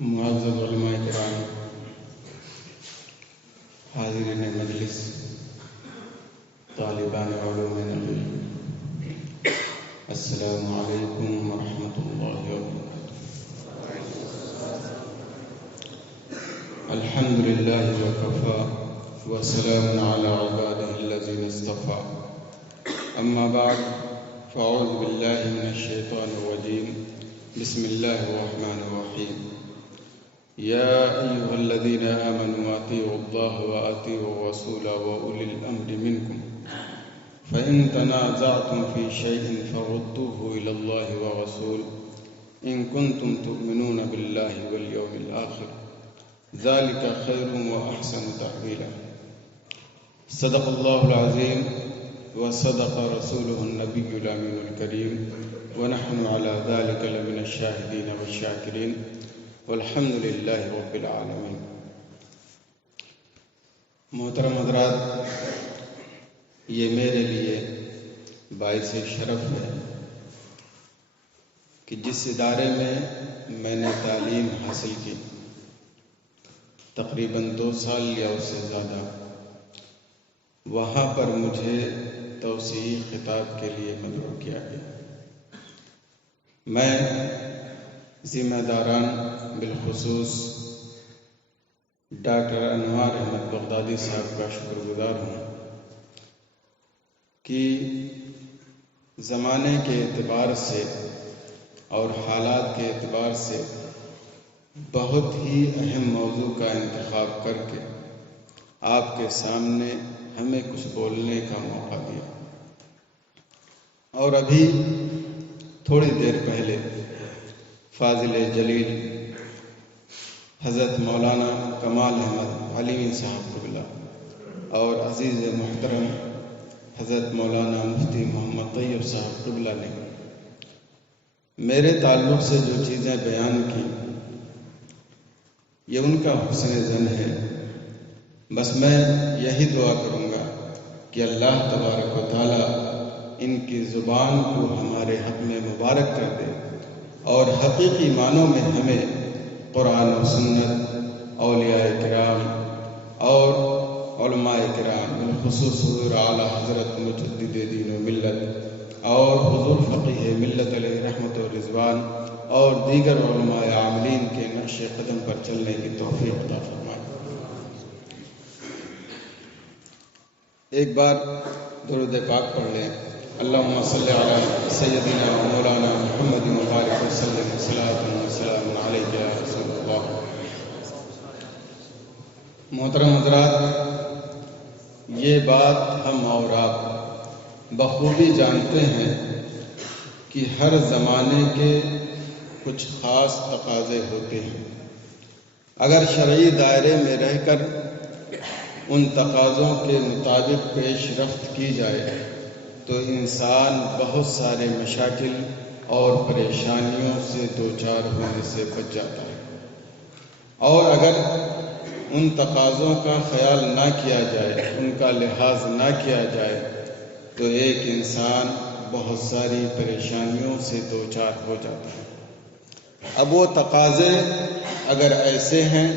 معزز علماء کرام، حاضرین مجلس، طالبان علوم نبی، السلام علیکم ورحمۃ اللہ وبرکاتہ۔ الحمد للہ وکفی وسلام علی عبادہ الذین اصطفی، اما بعد فاعوذ باللہ من الشیطان الرجیم، بسم اللہ الرحمن الرحیم۔ یا ایہا الذین آمنوا اطیعوا اللہ واطیعوا الرسول واولی الامر منکم فإن تنازعتم في شيء فردوه إلى الله والرسول إن كنتم تؤمنون بالله واليوم الآخر ذلك خير وأحسن تأويلا۔ صدق الله العظيم وصدق رسوله النبي الأمين الكريم ونحن على ذلك لمن الشاهدين والشاكرين والحمد لله رب العالمين۔ محترم حضرات، یہ میرے لیے باعث شرف ہے کہ جس ادارے میں نے تعلیم حاصل کی، تقریباً 2 سال یا اس سے زیادہ، وہاں پر مجھے توسیعی خطاب کے لیے مدعو کیا گیا۔ میں ذمہ داران بالخصوص ڈاکٹر انوار احمد بغدادی صاحب کا شکر گزار ہوں کہ زمانے کے اعتبار سے اور حالات کے اعتبار سے بہت ہی اہم موضوع کا انتخاب کر کے آپ کے سامنے ہمیں کچھ بولنے کا موقع دیا۔ اور ابھی تھوڑی دیر پہلے فاضل جلیل حضرت مولانا کمال احمد علیمی صاحب قبلہ اور عزیز محترم حضرت مولانا مفتی محمد طیب صاحب قبلہ نے میرے تعلق سے جو چیزیں بیان کی، یہ ان کا حسن ظن ہے۔ بس میں یہی دعا کروں گا کہ اللہ تبارک و تعالی ان کی زبان کو ہمارے حق میں مبارک کر دے اور حقیقی معنوں میں ہمیں قرآن و سنت، اولیاء کرام اور علماء کرام، بالخصوص حضور اعلیٰ حضرت مجدد دین و ملت اور حضور فقیہ ملت علیہ رحمت و رضوان اور دیگر علماء عاملین کے نقش قدم پر چلنے کی توفیق عطا فرمائے۔ ایک بار درود پاک پڑھ لیں۔ اللہم صلی علی سیدنا و مولانا محمد وبارک وسلم صلاۃ و سلام علیک یا رسول اللہ۔ محترم حضرات، یہ بات ہم اور آپ بخوبی جانتے ہیں کہ ہر زمانے کے کچھ خاص تقاضے ہوتے ہیں۔ اگر شرعی دائرے میں رہ کر ان تقاضوں کے مطابق پیش رفت کی جائے تو انسان بہت سارے مشاکل اور پریشانیوں سے دوچار ہونے سے بچ جاتا ہے، اور اگر ان تقاضوں کا خیال نہ کیا جائے، ان کا لحاظ نہ کیا جائے تو ایک انسان بہت ساری پریشانیوں سے دوچار ہو جاتا ہے۔ اب وہ تقاضے اگر ایسے ہیں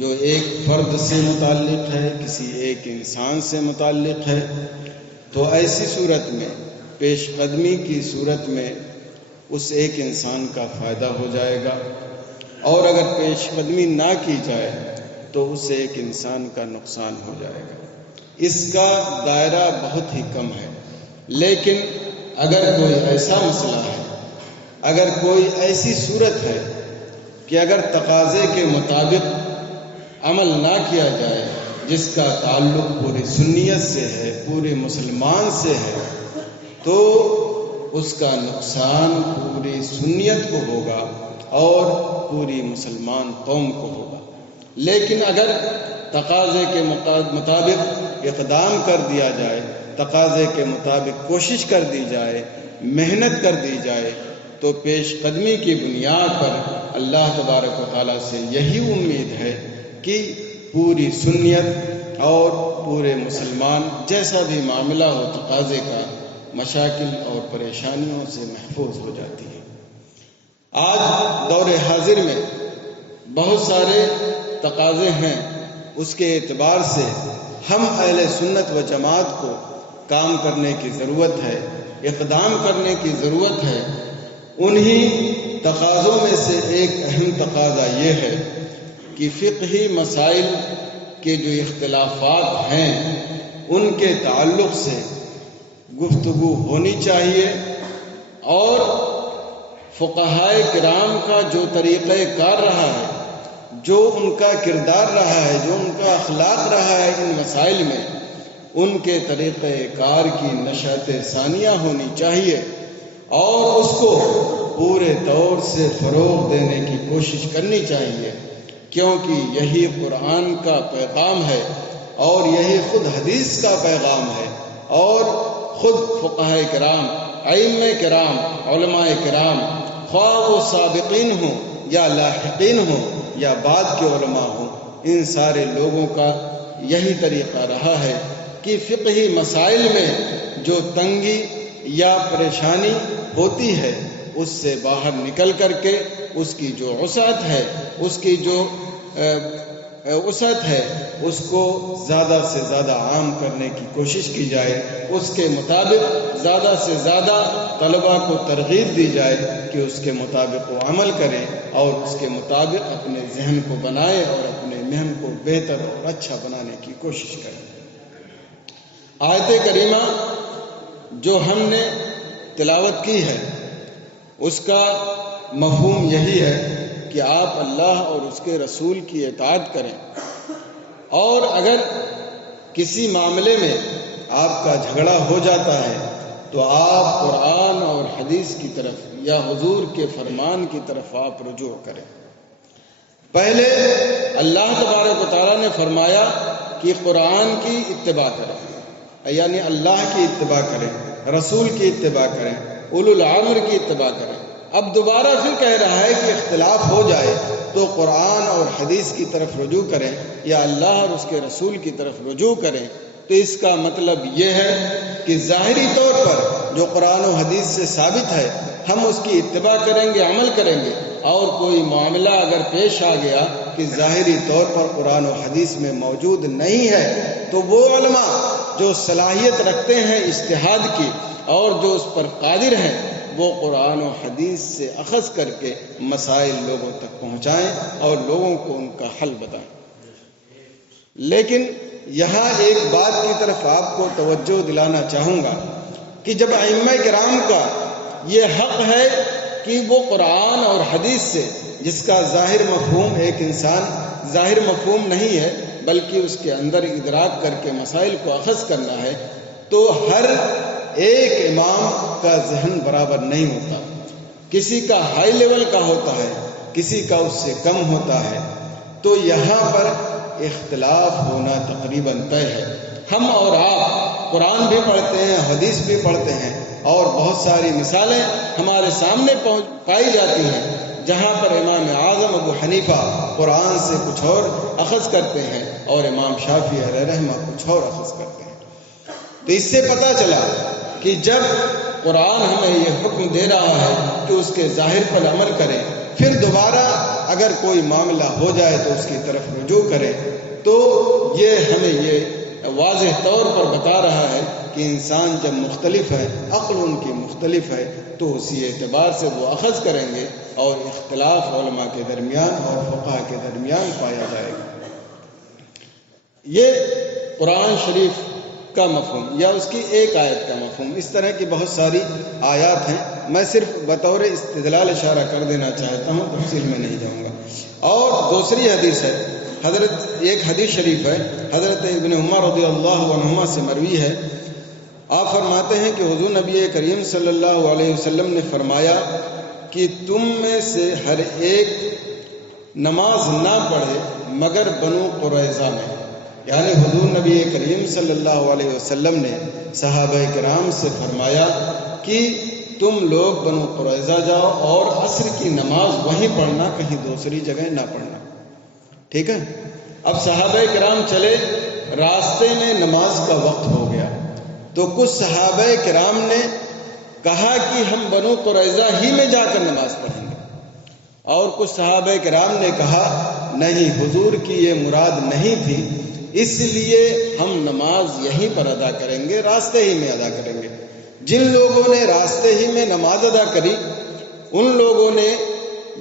جو ایک فرد سے متعلق ہے، کسی ایک انسان سے متعلق ہے، تو ایسی صورت میں پیش قدمی کی صورت میں اس ایک انسان کا فائدہ ہو جائے گا، اور اگر پیش قدمی نہ کی جائے تو اس ایک انسان کا نقصان ہو جائے گا۔ اس کا دائرہ بہت ہی کم ہے، لیکن اگر کوئی ایسا مسئلہ ہے، اگر کوئی ایسی صورت ہے کہ اگر تقاضے کے مطابق عمل نہ کیا جائے، جس کا تعلق پوری سنیت سے ہے، پورے مسلمان سے ہے، تو اس کا نقصان پوری سنیت کو ہوگا اور پوری مسلمان قوم کو ہوگا۔ لیکن اگر تقاضے کے مطابق اقدام کر دیا جائے، تقاضے کے مطابق کوشش کر دی جائے، محنت کر دی جائے، تو پیش قدمی کی بنیاد پر اللہ تبارک و تعالیٰ سے یہی امید ہے کہ پوری سنیت اور پورے مسلمان جیسا بھی معاملہ ہو تقاضے کا، مشاکل اور پریشانیوں سے محفوظ ہو جاتی ہے۔ آج دور حاضر میں بہت سارے تقاضے ہیں، اس کے اعتبار سے ہم اہل سنت و جماعت کو کام کرنے کی ضرورت ہے، اقدام کرنے کی ضرورت ہے۔ انہی تقاضوں میں سے ایک اہم تقاضا یہ ہے کہ فقہی مسائل کے جو اختلافات ہیں ان کے تعلق سے گفتگو ہونی چاہیے، اور فقہائے کرام کا جو طریقہ کار رہا ہے، جو ان کا کردار رہا ہے، جو ان کا اخلاق رہا ہے ان مسائل میں، ان کے طریقہ کار کی نشأت ثانیہ ہونی چاہیے، اور اس کو پورے طور سے فروغ دینے کی کوشش کرنی چاہیے، کیونکہ یہی قرآن کا پیغام ہے اور یہی خود حدیث کا پیغام ہے، اور خود فقہائے کرام، ائمہ کرام، علماء کرام، خواہ وہ سابقین ہوں یا لاحقین ہوں یا بعد کے علماء ہوں، ان سارے لوگوں کا یہی طریقہ رہا ہے کہ فقہی مسائل میں جو تنگی یا پریشانی ہوتی ہے اس سے باہر نکل کر کے اس کی جو وسعت ہے، اس کو زیادہ سے زیادہ عام کرنے کی کوشش کی جائے، اس کے مطابق زیادہ سے زیادہ طلباء کو ترغیب دی جائے کہ اس کے مطابق وہ عمل کریں اور اس کے مطابق اپنے ذہن کو بنائے اور اپنے مہن کو بہتر اور اچھا بنانے کی کوشش کریں۔ آیت کریمہ جو ہم نے تلاوت کی ہے اس کا مفہوم یہی ہے کہ آپ اللہ اور اس کے رسول کی اطاعت کریں، اور اگر کسی معاملے میں آپ کا جھگڑا ہو جاتا ہے تو آپ قرآن اور حدیث کی طرف یا حضور کے فرمان کی طرف آپ رجوع کریں۔ پہلے اللہ تبارک و تعالیٰ نے فرمایا کہ قرآن کی اتباع کریں، یعنی اللہ کی اتباع کریں، رسول کی اتباع کریں، اولو الامر کی اتباع کریں۔ اب دوبارہ پھر کہہ رہا ہے کہ اختلاف ہو جائے تو قرآن اور حدیث کی طرف رجوع کریں یا اللہ اور اس کے رسول کی طرف رجوع کریں۔ تو اس کا مطلب یہ ہے کہ ظاہری طور پر جو قرآن و حدیث سے ثابت ہے ہم اس کی اتباع کریں گے، عمل کریں گے، اور کوئی معاملہ اگر پیش آ گیا کہ ظاہری طور پر قرآن و حدیث میں موجود نہیں ہے تو وہ علماء جو صلاحیت رکھتے ہیں اجتہاد کی اور جو اس پر قادر ہیں وہ قرآن و حدیث سے اخذ کر کے مسائل لوگوں تک پہنچائیں اور لوگوں کو ان کا حل بتائیں۔ لیکن یہاں ایک بات کی طرف آپ کو توجہ دلانا چاہوں گا کہ جب ائمہ کرام کا یہ حق ہے کہ وہ قرآن اور حدیث سے، جس کا ظاہر مفہوم ایک انسان ظاہر مفہوم نہیں ہے بلکہ اس کے اندر ادراک کر کے مسائل کو اخذ کرنا ہے، تو ہر ایک امام کا ذہن برابر نہیں ہوتا، کسی کا ہائی لیول کا ہوتا ہے، کسی کا اس سے کم ہوتا ہے، تو یہاں پر اختلاف ہونا تقریباً طے ہے۔ ہم اور آپ قرآن بھی پڑھتے ہیں، حدیث بھی پڑھتے ہیں، اور بہت ساری مثالیں ہمارے سامنے پائی جاتی ہیں جہاں پر امام اعظم ابو حنیفہ قرآن سے کچھ اور اخذ کرتے ہیں اور امام شافعی علیہ رحمہ کچھ اور اخذ کرتے ہیں۔ تو اس سے پتہ چلا کہ جب قرآن ہمیں یہ حکم دے رہا ہے کہ اس کے ظاہر پر عمل کریں، پھر دوبارہ اگر کوئی معاملہ ہو جائے تو اس کی طرف رجوع کریں، تو یہ ہمیں یہ واضح طور پر بتا رہا ہے کہ انسان جب مختلف ہے، عقل ان کی مختلف ہے، تو اسی اعتبار سے وہ اخذ کریں گے اور اختلاف علماء کے درمیان اور فقہاء کے درمیان پایا جائے گا۔ یہ قرآن شریف کا مفہوم یا اس کی ایک آیت کا مفہوم۔ اس طرح کی بہت ساری آیات ہیں، میں صرف بطور استدلال اشارہ کر دینا چاہتا ہوں، تفصیل میں نہیں جاؤں گا۔ اور دوسری حدیث ہے، ایک حدیث شریف ہے حضرت ابن عمر رضی اللہ عنہما سے مروی ہے۔ آپ فرماتے ہیں کہ حضور نبی کریم صلی اللہ علیہ وسلم نے فرمایا کہ تم میں سے ہر ایک نماز نہ پڑھے مگر بنو قریظہ میں، یعنی حضور نبی کریم صلی اللہ علیہ وسلم نے صحابہ کرام سے فرمایا کہ تم لوگ بنو قریظہ جاؤ اور عصر کی نماز وہیں پڑھنا، کہیں دوسری جگہ نہ پڑھنا۔ ٹھیک ہے، اب صحابہ کرام چلے، راستے میں نماز کا وقت ہو گیا، تو کچھ صحابہ کرام نے کہا کہ ہم بنو قریظہ ہی میں جا کر نماز پڑھیں گے، اور کچھ صحابہ کرام نے کہا نہیں، حضور کی یہ مراد نہیں تھی، اس لیے ہم نماز یہیں پر ادا کریں گے، راستے ہی میں ادا کریں گے۔ جن لوگوں نے راستے ہی میں نماز ادا کری ان لوگوں نے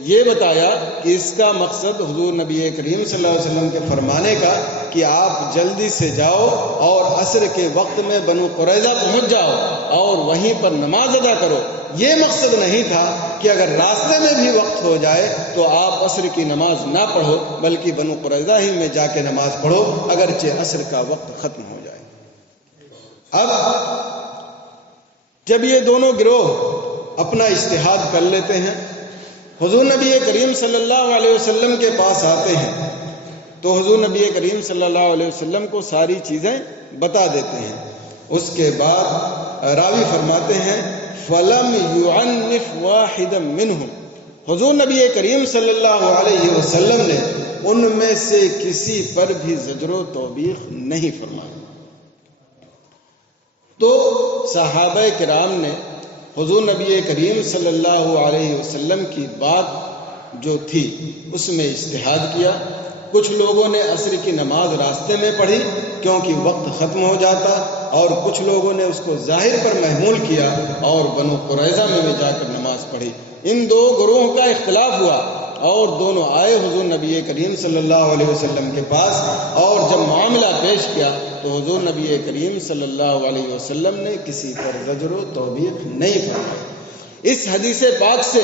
یہ بتایا کہ اس کا مقصد حضور نبی کریم صلی اللہ علیہ وسلم کے فرمانے کا کہ آپ جلدی سے جاؤ اور عصر کے وقت میں بنو قریظہ پہنچ جاؤ اور وہیں پر نماز ادا کرو، یہ مقصد نہیں تھا کہ اگر راستے میں بھی وقت ہو جائے تو آپ عصر کی نماز نہ پڑھو، بلکہ بنو قریظہ ہی میں جا کے نماز پڑھو اگرچہ عصر کا وقت ختم ہو جائے۔ اب جب یہ دونوں گروہ اپنا اجتہاد کر لیتے ہیں، حضور نبی کریم صلی اللہ علیہ وسلم کے پاس آتے ہیں تو حضور نبی کریم صلی اللہ علیہ وسلم کو ساری چیزیں بتا دیتے ہیں۔ اس کے بعد راوی فرماتے ہیں فَلَمْ يُعَنِّفْ وَاحِدًا مِّنْهُمْ، حضور نبی کریم صلی اللہ علیہ وسلم نے ان میں سے کسی پر بھی زجر و توبیخ نہیں فرمایا۔ تو صحابہ کرام نے حضور نبی کریم صلی اللہ علیہ وسلم کی بات جو تھی اس میں اجتہاد کیا۔ کچھ لوگوں نے عصر کی نماز راستے میں پڑھی کیونکہ وقت ختم ہو جاتا، اور کچھ لوگوں نے اس کو ظاہر پر محمول کیا اور بنو قریظہ میں جا کر نماز پڑھی۔ ان دو گروہوں کا اختلاف ہوا اور دونوں آئے حضور نبی کریم صلی اللہ علیہ وسلم کے پاس، اور جب معاملہ پیش کیا تو حضور نبی کریم صلی اللہ علیہ وسلم نے کسی پر زجر و توبیخ نہیں فرمائی۔ اس حدیث پاک سے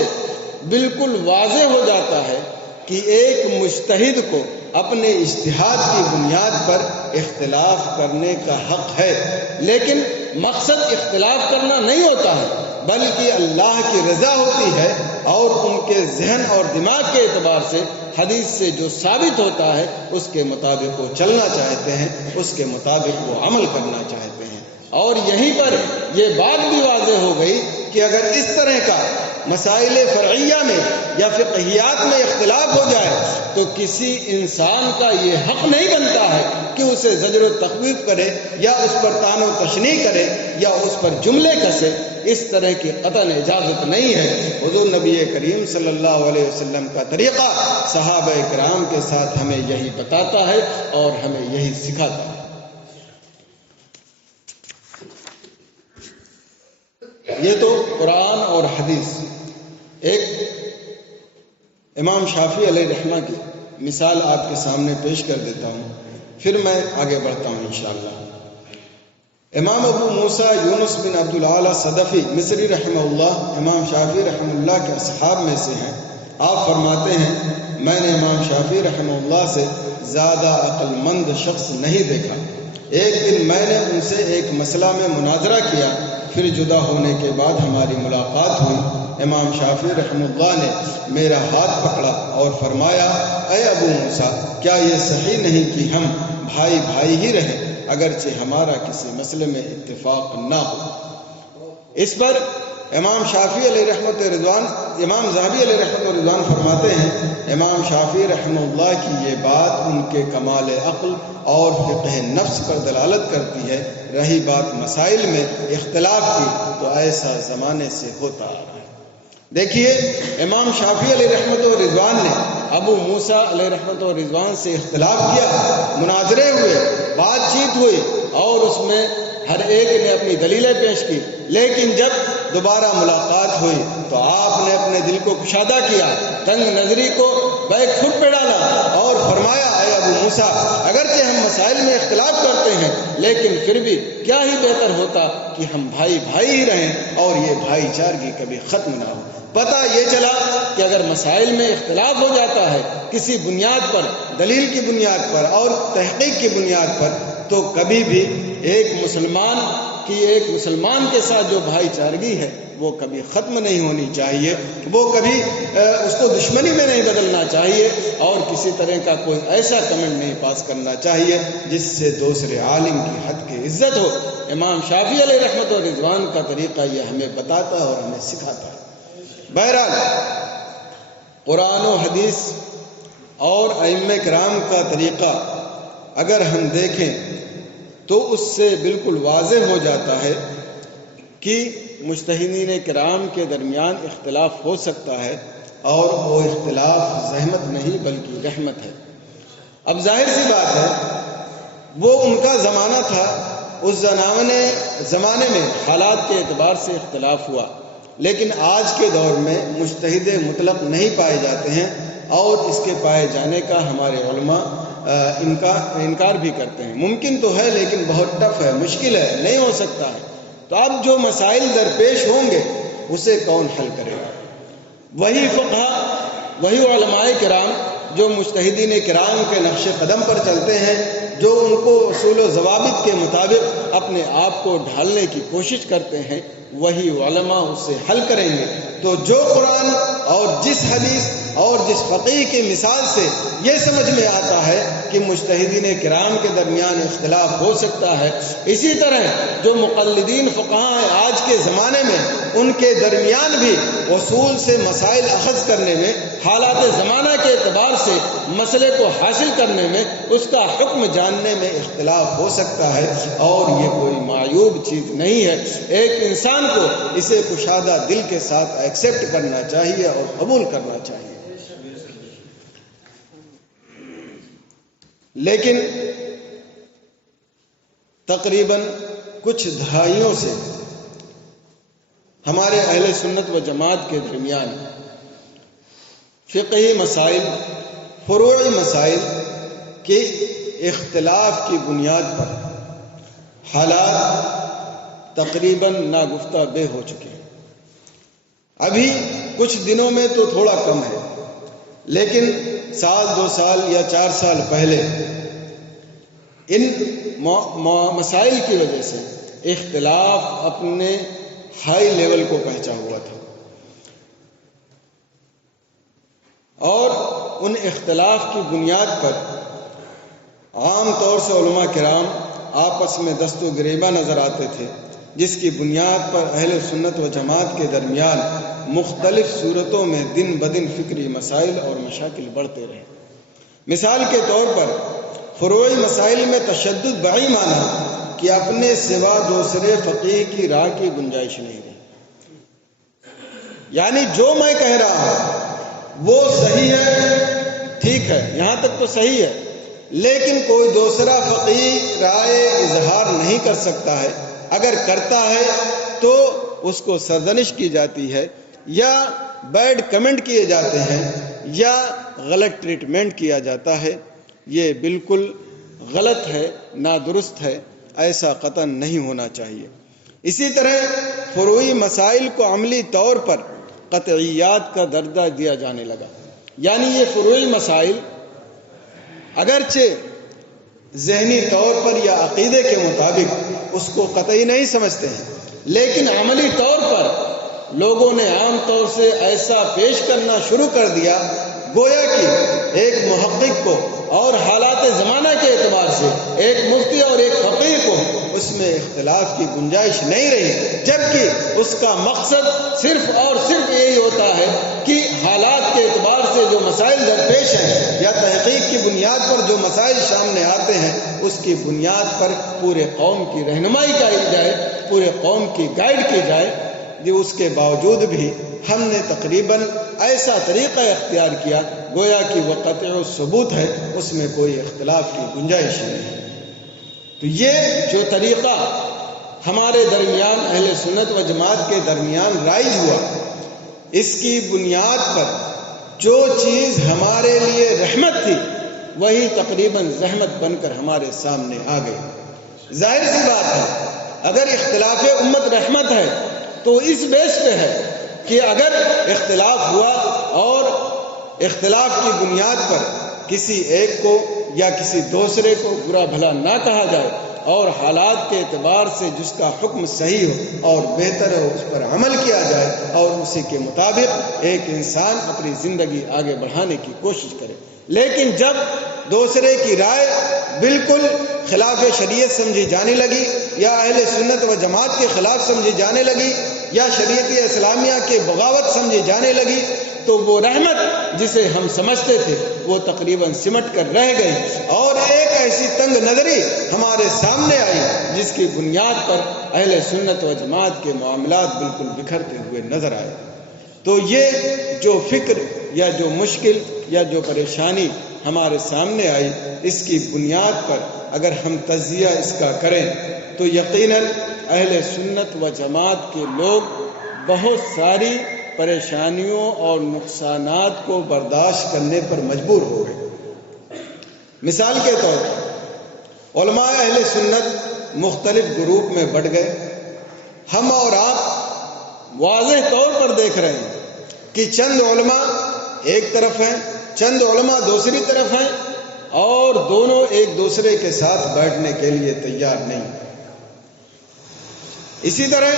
بالکل واضح ہو جاتا ہے کہ ایک مجتہد کو اپنے اجتہاد کی بنیاد پر اختلاف کرنے کا حق ہے، لیکن مقصد اختلاف کرنا نہیں ہوتا ہے بلکہ اللہ کی رضا ہوتی ہے، اور ان کے ذہن اور دماغ کے اعتبار سے حدیث سے جو ثابت ہوتا ہے اس کے مطابق وہ چلنا چاہتے ہیں، اس کے مطابق وہ عمل کرنا چاہتے ہیں۔ اور یہیں پر یہ بات بھی واضح ہو گئی کہ اگر اس طرح کا مسائل فرعیہ میں یا فقہیات میں اختلاف ہو جائے تو کسی انسان کا یہ حق نہیں بنتا ہے کہ اسے زجر و تخویف کرے یا اس پر طعن و تشنیع کرے یا اس پر جملے کسے، اس طرح کی قطعاً اجازت نہیں ہے۔ حضور نبی کریم صلی اللہ علیہ وسلم کا طریقہ صحابہ کرام کے ساتھ ہمیں یہی بتاتا ہے اور ہمیں یہی سکھاتا ہے۔ یہ تو قرآن اور حدیث۔ ایک امام شافعی علیہ رحمہ کی مثال آپ کے سامنے پیش کر دیتا ہوں، پھر میں آگے بڑھتا ہوں انشاءاللہ۔ امام ابو موسیٰ یونس بن عبد العالی صدفی مصری رحمہ اللہ امام شافعی رحمہ اللہ کے اصحاب میں سے ہیں۔ آپ فرماتے ہیں میں نے امام شافعی رحمہ اللہ سے زیادہ عقل مند شخص نہیں دیکھا۔ ایک دن میں نے ان سے ایک مسئلہ میں مناظرہ کیا، پھر جدا ہونے کے بعد ہماری ملاقات ہوئی۔ امام شافعی رحمہ اللہ نے میرا ہاتھ پکڑا اور فرمایا اے ابو موسیٰ، کیا یہ صحیح نہیں کہ ہم بھائی بھائی ہی رہیں اگرچہ ہمارا کسی مسئلے میں اتفاق نہ ہو؟ اس پر امام شافعی علیہ رحمت رضوان، امام ذہبی علیہ رحمت رضوان فرماتے ہیں امام شافعی رحمہ اللہ کی یہ بات ان کے کمال عقل اور فقہ نفس پر دلالت کرتی ہے۔ رہی بات مسائل میں اختلاف کی تو ایسا زمانے سے ہوتا آ رہا ہے۔ دیکھیے امام شافعی علیہ رحمت و رضوان نے ابو موسیٰ علیہ رحمت و رضوان سے اختلاف کیا، مناظرے ہوئے، بات چیت ہوئی اور اس میں ہر ایک نے اپنی دلیلیں پیش کی، لیکن جب دوبارہ ملاقات ہوئی تو آپ نے اپنے دل کو کشادہ کیا، تنگ نظری کو بیک فٹ پہ ڈالا اور فرمایا اے ابو موسیٰ، اگرچہ ہم مسائل میں اختلاف کرتے ہیں لیکن پھر بھی کیا ہی بہتر ہوتا کہ ہم بھائی بھائی ہی رہیں اور یہ بھائی چارگی کبھی ختم نہ ہو۔ پتہ یہ چلا کہ اگر مسائل میں اختلاف ہو جاتا ہے کسی بنیاد پر، دلیل کی بنیاد پر اور تحقیق کی بنیاد پر، تو کبھی بھی ایک مسلمان کے ساتھ جو بھائی چارگی ہے وہ کبھی ختم نہیں ہونی چاہیے، وہ کبھی اس کو دشمنی میں نہیں بدلنا چاہیے، اور کسی طرح کا کوئی ایسا کمنٹ نہیں پاس کرنا چاہیے جس سے دوسرے عالم کی حد کی عزت ہو۔ امام شافعی علیہ رحمت و رضوان کا طریقہ یہ ہمیں بتاتا ہے اور ہمیں سکھاتا ہے۔ بہرحال قرآن و حدیث اور ائمہ کرام کا طریقہ اگر ہم دیکھیں تو اس سے بالکل واضح ہو جاتا ہے کہ مجتہدین کرام کے درمیان اختلاف ہو سکتا ہے، اور وہ اختلاف زحمت نہیں بلکہ رحمت ہے۔ اب ظاہر سی بات ہے، وہ ان کا زمانہ تھا، اس زمانے میں حالات کے اعتبار سے اختلاف ہوا، لیکن آج کے دور میں مجتہد مطلق نہیں پائے جاتے ہیں، اور اس کے پائے جانے کا ہمارے علماء انکار بھی کرتے ہیں۔ ممکن تو ہے لیکن بہت ٹف ہے، مشکل ہے، نہیں ہو سکتا ہے۔ تو اب جو مسائل درپیش ہوں گے اسے کون حل کرے گا؟ وہی فقہا، وہی علماء کرام جو مجتہدین کرام کے نقش قدم پر چلتے ہیں، جو ان کو اصول و ضوابط کے مطابق اپنے آپ کو ڈھالنے کی کوشش کرتے ہیں، وہی علماء اسے حل کریں گے۔ تو جو قرآن اور جس حدیث اور جس فقیہ کی مثال سے یہ سمجھ میں آتا ہے کہ مجتہدین کرام کے درمیان اختلاف ہو سکتا ہے، اسی طرح جو مقلدین فقہاء ہیں آج کے زمانے میں، ان کے درمیان بھی اصول سے مسائل اخذ کرنے میں، حالات زمانہ کے اعتبار سے مسئلے کو حاصل کرنے میں، اس کا حکم جاننے میں اختلاف ہو سکتا ہے، اور یہ کوئی معیوب چیز نہیں ہے۔ ایک انسان کو اسے کشادہ دل کے ساتھ ایکسیپٹ کرنا چاہیے اور قبول کرنا چاہیے۔ لیکن تقریباً کچھ دہائیوں سے ہمارے اہل سنت و جماعت کے درمیان فقہی مسائل، فروعی مسائل کے اختلاف کی بنیاد پر حالات تقریباً ناگفتہ بے ہو چکے ہیں۔ ابھی کچھ دنوں میں تو تھوڑا کم ہے، لیکن سال 2 سال یا 4 سال پہلے ان مسائل کی وجہ سے اختلاف اپنے ہائی لیول کو پہنچا ہوا تھا، اور ان اختلاف کی بنیاد پر عام طور سے علماء کرام آپس میں دست و گریباں نظر آتے تھے، جس کی بنیاد پر اہل سنت و جماعت کے درمیان مختلف صورتوں میں دن بدن فکری مسائل اور مشاکل بڑھتے رہے۔ مثال کے طور پر فروعی مسائل میں تشدد بڑی مانا کہ اپنے سوا دوسرے فقیہ کی راہ کی گنجائش نہیں رہی، یعنی جو میں کہہ رہا ہوں وہ صحیح ہے، ٹھیک ہے، یہاں تک تو صحیح ہے، لیکن کوئی دوسرا فقیہ رائے اظہار نہیں کر سکتا ہے۔ اگر کرتا ہے تو اس کو سرزنش کی جاتی ہے، یا بیڈ کمنٹ کیے جاتے ہیں، یا غلط ٹریٹمنٹ کیا جاتا ہے۔ یہ بالکل غلط ہے، نادرست ہے، ایسا قطعاً نہیں ہونا چاہیے۔ اسی طرح فروعی مسائل کو عملی طور پر قطعیات کا درجہ دیا جانے لگا، یعنی یہ فروعی مسائل اگرچہ ذہنی طور پر یا عقیدے کے مطابق اس کو قطعی نہیں سمجھتے ہیں، لیکن عملی طور پر لوگوں نے عام طور سے ایسا پیش کرنا شروع کر دیا گویا کہ ایک محقق کو اور حالات زمانہ کے اعتبار سے ایک مفتی اور ایک فقیہ کو اس میں اختلاف کی گنجائش نہیں رہی، جبکہ اس کا مقصد صرف اور صرف یہی ہوتا ہے کہ حالات کے اعتبار سے جو مسائل درپیش ہیں یا تحقیق کی بنیاد پر جو مسائل سامنے آتے ہیں، اس کی بنیاد پر پورے قوم کی رہنمائی کی جائے، پورے قوم کی گائیڈ کی جائے۔ جو اس کے باوجود بھی ہم نے تقریباً ایسا طریقہ اختیار کیا گویا کہ وہ قطع ثبوت ہے، اس میں کوئی اختلاف کی گنجائش نہیں ہے۔ تو یہ جو طریقہ ہمارے درمیان اہل سنت و جماعت کے درمیان رائج ہوا، اس کی بنیاد پر جو چیز ہمارے لیے رحمت تھی وہی تقریباً زحمت بن کر ہمارے سامنے آ گئی۔ ظاہر سی بات ہے، اگر اختلاف امت رحمت ہے تو اس بیس پہ ہے کہ اگر اختلاف ہوا اور اختلاف کی بنیاد پر کسی ایک کو یا کسی دوسرے کو برا بھلا نہ کہا جائے، اور حالات کے اعتبار سے جس کا حکم صحیح ہو اور بہتر ہو اس پر عمل کیا جائے، اور اسی کے مطابق ایک انسان اپنی زندگی آگے بڑھانے کی کوشش کرے۔ لیکن جب دوسرے کی رائے بالکل خلاف شریعت سمجھی جانے لگی، یا اہل سنت و جماعت کے خلاف سمجھی جانے لگی، یا شریعت اسلامیہ کے بغاوت سمجھی جانے لگی، تو وہ رحمت جسے ہم سمجھتے تھے وہ تقریباً سمٹ کر رہ گئی، اور ایک ایسی تنگ نظری ہمارے سامنے آئی جس کی بنیاد پر اہل سنت و جماعت کے معاملات بالکل بکھرتے ہوئے نظر آئے۔ تو یہ جو فکر یا جو مشکل یا جو پریشانی ہمارے سامنے آئی، اس کی بنیاد پر اگر ہم تجزیہ اس کا کریں تو یقیناً اہل سنت و جماعت کے لوگ بہت ساری پریشانیوں اور نقصانات کو برداشت کرنے پر مجبور ہو گئے۔ مثال کے طور پر علماء اہل سنت مختلف گروپ میں بٹ گئے۔ ہم اور آپ واضح طور پر دیکھ رہے ہیں کہ چند علماء ایک طرف ہیں، چند علماء دوسری طرف ہیں، اور دونوں ایک دوسرے کے ساتھ بیٹھنے کے لیے تیار نہیں۔ اسی طرح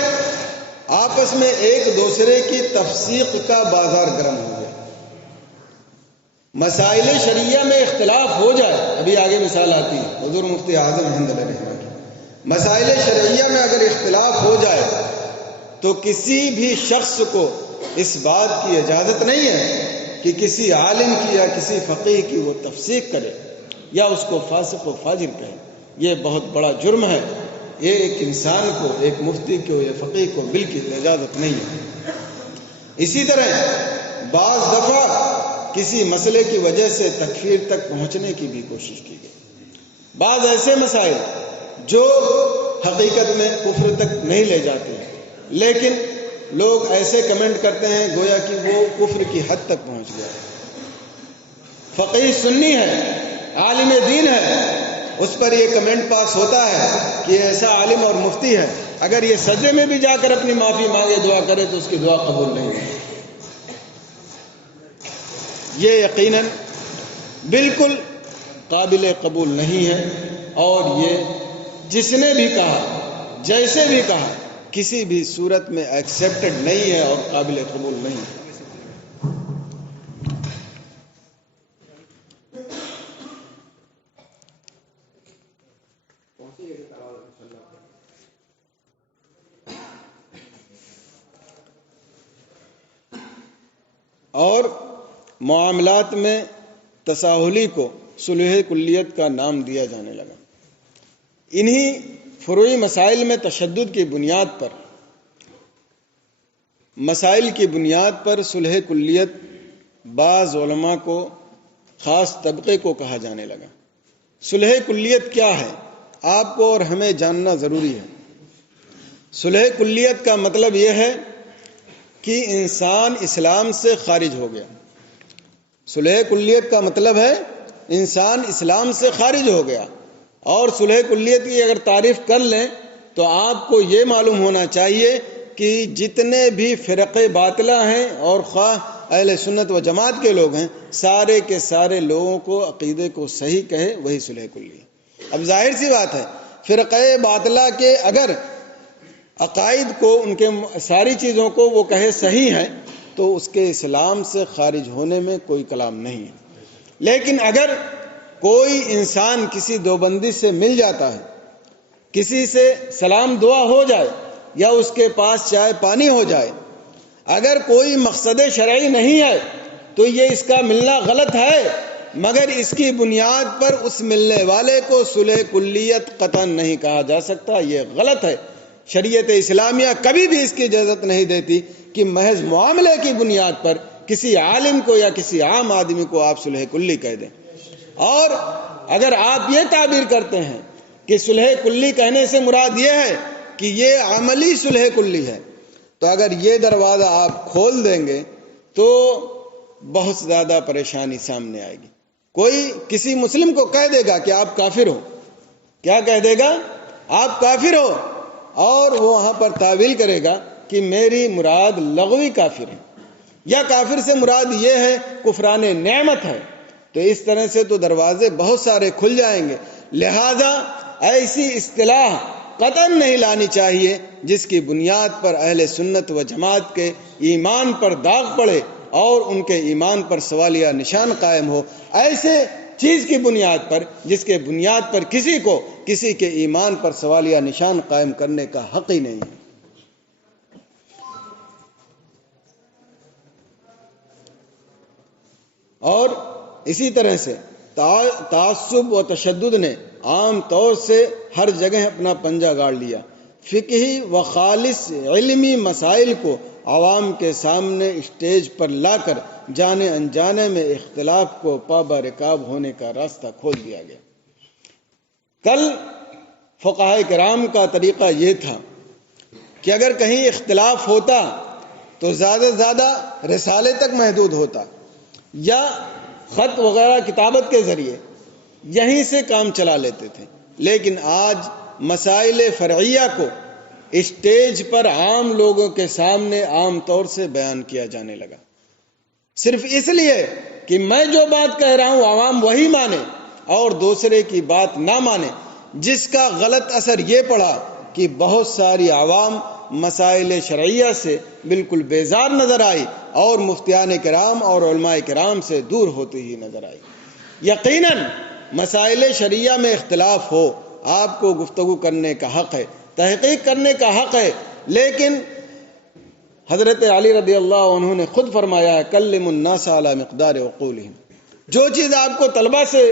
آپس میں ایک دوسرے کی تفسیق کا بازار گرم ہو گیا۔ مسائل شریعہ میں اختلاف ہو جائے، ابھی آگے مثال آتی ہے حضور مفتی اعظم حمد علیہ رحمہ کی، مسائل شریعہ میں اگر اختلاف ہو جائے تو کسی بھی شخص کو اس بات کی اجازت نہیں ہے کہ کسی عالم کی یا کسی فقیہ کی وہ تفسیق کرے یا اس کو فاسق و فاجر کہے۔ یہ بہت بڑا جرم ہے، یہ ایک انسان کو، ایک مفتی کو یا فقیہ کو بالکل اجازت نہیں ہے۔ اسی طرح بعض دفعہ کسی مسئلے کی وجہ سے تکفیر تک پہنچنے کی بھی کوشش کی گئی۔ بعض ایسے مسائل جو حقیقت میں کفر تک نہیں لے جاتے لیکن لوگ ایسے کمنٹ کرتے ہیں گویا کہ وہ کفر کی حد تک پہنچ گیا۔ فقیہ سنی ہے، عالم دین ہے، اس پر یہ کمنٹ پاس ہوتا ہے کہ ایسا عالم اور مفتی ہے، اگر یہ سجدے میں بھی جا کر اپنی معافی مانگے، دعا کرے تو اس کی دعا قبول نہیں ہے۔ یہ یقیناً بالکل قابل قبول نہیں ہے، اور یہ جس نے بھی کہا، جیسے بھی کہا، کسی بھی صورت میں ایکسیپٹڈ نہیں ہے اور قابل قبول نہیں ہے۔ اور معاملات میں تساہلی کو صلح کلیت کا نام دیا جانے لگا۔ انہی فروعی مسائل میں تشدد کی بنیاد پر، مسائل کی بنیاد پر صلح کلیت بعض علماء کو، خاص طبقے کو کہا جانے لگا۔ صلح کلیت کیا ہے آپ کو اور ہمیں جاننا ضروری ہے۔ صلح کلیت کا مطلب یہ ہے کہ انسان اسلام سے خارج ہو گیا۔ صلح کلیت کا مطلب ہے انسان اسلام سے خارج ہو گیا۔ اور صلح کلیت کی اگر تعریف کر لیں تو آپ کو یہ معلوم ہونا چاہیے کہ جتنے بھی فرقے باطلہ ہیں اور خواہ اہل سنت و جماعت کے لوگ ہیں، سارے کے سارے لوگوں کو عقیدے کو صحیح کہے، وہی صلح کلی ہے۔ اب ظاہر سی بات ہے، فرقے باطلہ کے اگر عقائد کو، ان کے ساری چیزوں کو وہ کہے صحیح ہے تو اس کے اسلام سے خارج ہونے میں کوئی کلام نہیں ہے۔ لیکن اگر کوئی انسان کسی دیوبندی سے مل جاتا ہے، کسی سے سلام دعا ہو جائے یا اس کے پاس چائے پانی ہو جائے، اگر کوئی مقصد شرعی نہیں ہے تو یہ اس کا ملنا غلط ہے، مگر اس کی بنیاد پر اس ملنے والے کو صلح کلیت قطعاً نہیں کہا جا سکتا، یہ غلط ہے۔ شریعت اسلامیہ کبھی بھی اس کی اجازت نہیں دیتی کہ محض معاملے کی بنیاد پر کسی عالم کو یا کسی عام آدمی کو آپ صلح کلی کہہ دیں۔ اور اگر آپ یہ تعبیر کرتے ہیں کہ صلح کلی کہنے سے مراد یہ ہے کہ یہ عملی صلح کلی ہے، تو اگر یہ دروازہ آپ کھول دیں گے تو بہت زیادہ پریشانی سامنے آئے گی۔ کوئی کسی مسلم کو کہہ دے گا کہ آپ کافر ہو، کیا کہہ دے گا؟ آپ کافر ہو، اور وہ وہاں پر تعویل کرے گا کہ میری مراد لغوی کافر ہے، یا کافر سے مراد یہ ہے کفران نعمت ہے۔ تو اس طرح سے تو دروازے بہت سارے کھل جائیں گے۔ لہذا ایسی اصطلاح قطعاً نہیں لانی چاہیے جس کی بنیاد پر اہل سنت و جماعت کے ایمان پر داغ پڑے اور ان کے ایمان پر سوالیہ نشان قائم ہو۔ ایسے چیز کی بنیاد پر جس کے بنیاد پر کسی کو کسی کے ایمان پر سوالیہ نشان قائم کرنے کا حق ہی نہیں ہے۔ اور اسی طرح سے تعصب و تشدد نے عام طور سے ہر جگہ اپنا پنجہ گاڑ لیا۔ فقہی و خالص علمی مسائل کو عوام کے سامنے اسٹیج پر لا کر جانے انجانے میں اختلاف کو پابہ رکاب ہونے کا راستہ کھول دیا گیا۔ کل فقہائے کرام کا طریقہ یہ تھا کہ اگر کہیں اختلاف ہوتا تو زیادہ سے زیادہ رسالے تک محدود ہوتا یا خط وغیرہ کتابت کے ذریعے یہیں سے کام چلا لیتے تھے، لیکن آج مسائل فرعیہ کو اسٹیج پر عام لوگوں کے سامنے عام طور سے بیان کیا جانے لگا، صرف اس لیے کہ میں جو بات کہہ رہا ہوں عوام وہی مانے اور دوسرے کی بات نہ مانے، جس کا غلط اثر یہ پڑا کہ بہت ساری عوام مسائل شرعیہ سے بالکل بیزار نظر آئی اور مفتیان کرام اور علماء کرام سے دور ہوتی ہی نظر آئی۔ یقیناً مسائل شرعیہ میں اختلاف ہو، آپ کو گفتگو کرنے کا حق ہے، تحقیق کرنے کا حق ہے، لیکن حضرت علی رضی اللہ عنہ نے خود فرمایا ہے کلموا الناس علی مقدار عقولہم۔ جو چیز آپ کو طلبہ سے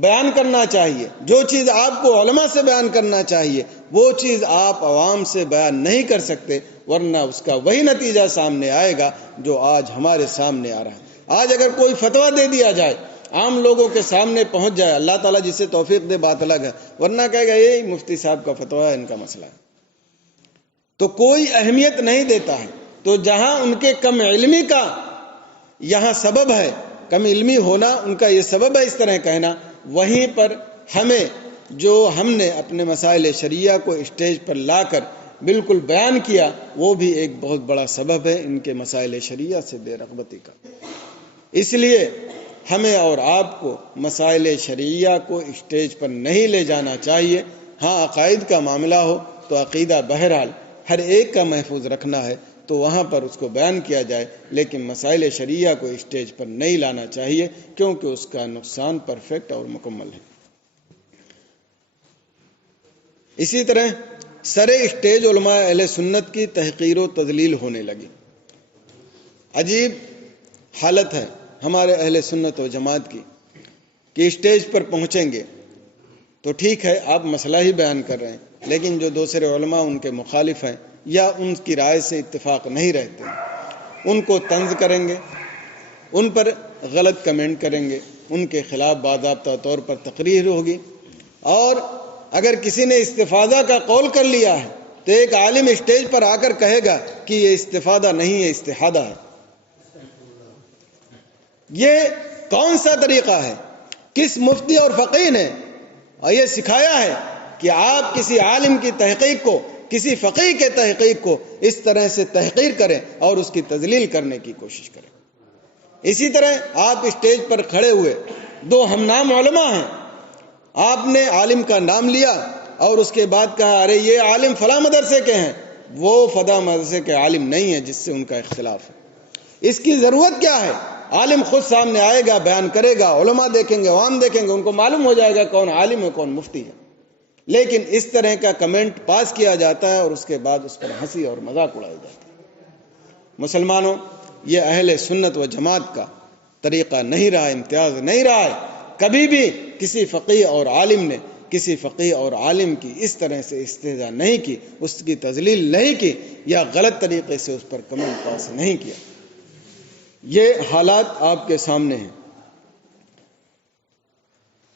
بیان کرنا چاہیے، جو چیز آپ کو علماء سے بیان کرنا چاہیے، وہ چیز آپ عوام سے بیان نہیں کر سکتے، ورنہ اس کا وہی نتیجہ سامنے آئے گا جو آج ہمارے سامنے آ رہا ہے۔ آج اگر کوئی فتویٰ دے دیا جائے، عام لوگوں کے سامنے پہنچ جائے، اللہ تعالیٰ جسے توفیق دے بات الگ ہے، ورنہ کہے گا یہ مفتی صاحب کا فتویٰ ہے، ان کا مسئلہ ہے، تو کوئی اہمیت نہیں دیتا ہے۔ تو جہاں ان کے کم علمی کا یہاں سبب ہے، کم علمی ہونا ان کا یہ سبب ہے اس طرح کہنا، وہیں پر ہم نے اپنے مسائل شرعیہ کو اسٹیج پر لا کر بالکل بیان کیا، وہ بھی ایک بہت بڑا سبب ہے ان کے مسائل شرعیہ سے بے رغبتی کا۔ اس لیے ہمیں اور آپ کو مسائل شرعیہ کو اسٹیج پر نہیں لے جانا چاہیے۔ ہاں عقائد کا معاملہ ہو تو عقیدہ بہرحال ہر ایک کا محفوظ رکھنا ہے، تو وہاں پر اس کو بیان کیا جائے، لیکن مسائل شرعیہ کو اسٹیج پر نہیں لانا چاہیے، کیونکہ اس کا نقصان پرفیکٹ اور مکمل ہے۔ اسی طرح سر اسٹیج علماء اہل سنت کی تحقیر و تذلیل ہونے لگی۔ عجیب حالت ہے ہمارے اہل سنت و جماعت کی کہ اسٹیج پر پہنچیں گے تو ٹھیک ہے آپ مسئلہ ہی بیان کر رہے ہیں، لیکن جو دوسرے علماء ان کے مخالف ہیں یا ان کی رائے سے اتفاق نہیں رہتے، ان کو طنز کریں گے، ان پر غلط کمنٹ کریں گے، ان کے خلاف باضابطہ طور پر تقریر ہوگی، اور اگر کسی نے استفادہ کا قول کر لیا ہے تو ایک عالم اسٹیج پر آ کر کہے گا کہ یہ استفادہ نہیں ہے، استحادہ ہے۔ یہ کون سا طریقہ ہے؟ کس مفتی اور فقیہ نے یہ سکھایا ہے کہ آپ کسی عالم کی تحقیق کو، کسی فقیہ کے تحقیق کو اس طرح سے تحقیر کریں اور اس کی تذلیل کرنے کی کوشش کریں؟ اسی طرح آپ اسٹیج پر کھڑے ہوئے، دو ہم نام علماء ہیں، آپ نے عالم کا نام لیا اور اس کے بعد کہا ارے یہ عالم فلاں مدرسے کے ہیں، وہ فلاں مدرسے کے عالم نہیں ہے جس سے ان کا اختلاف ہے۔ اس کی ضرورت کیا ہے؟ عالم خود سامنے آئے گا، بیان کرے گا، علماء دیکھیں گے، عوام دیکھیں گے، ان کو معلوم ہو جائے گا کون عالم ہے کون مفتی ہے۔ لیکن اس طرح کا کمنٹ پاس کیا جاتا ہے اور اس کے بعد اس پر ہنسی اور مذاق اڑایا جاتا ہے۔ مسلمانوں، یہ اہل سنت و جماعت کا طریقہ نہیں رہا، امتیاز نہیں رہا ہے۔ کبھی بھی کسی فقیہ اور عالم نے کسی فقیہ اور عالم کی اس طرح سے استہزاء نہیں کی، اس کی تذلیل نہیں کی یا غلط طریقے سے اس پر کمنٹ پاس نہیں کیا۔ یہ حالات آپ کے سامنے ہیں۔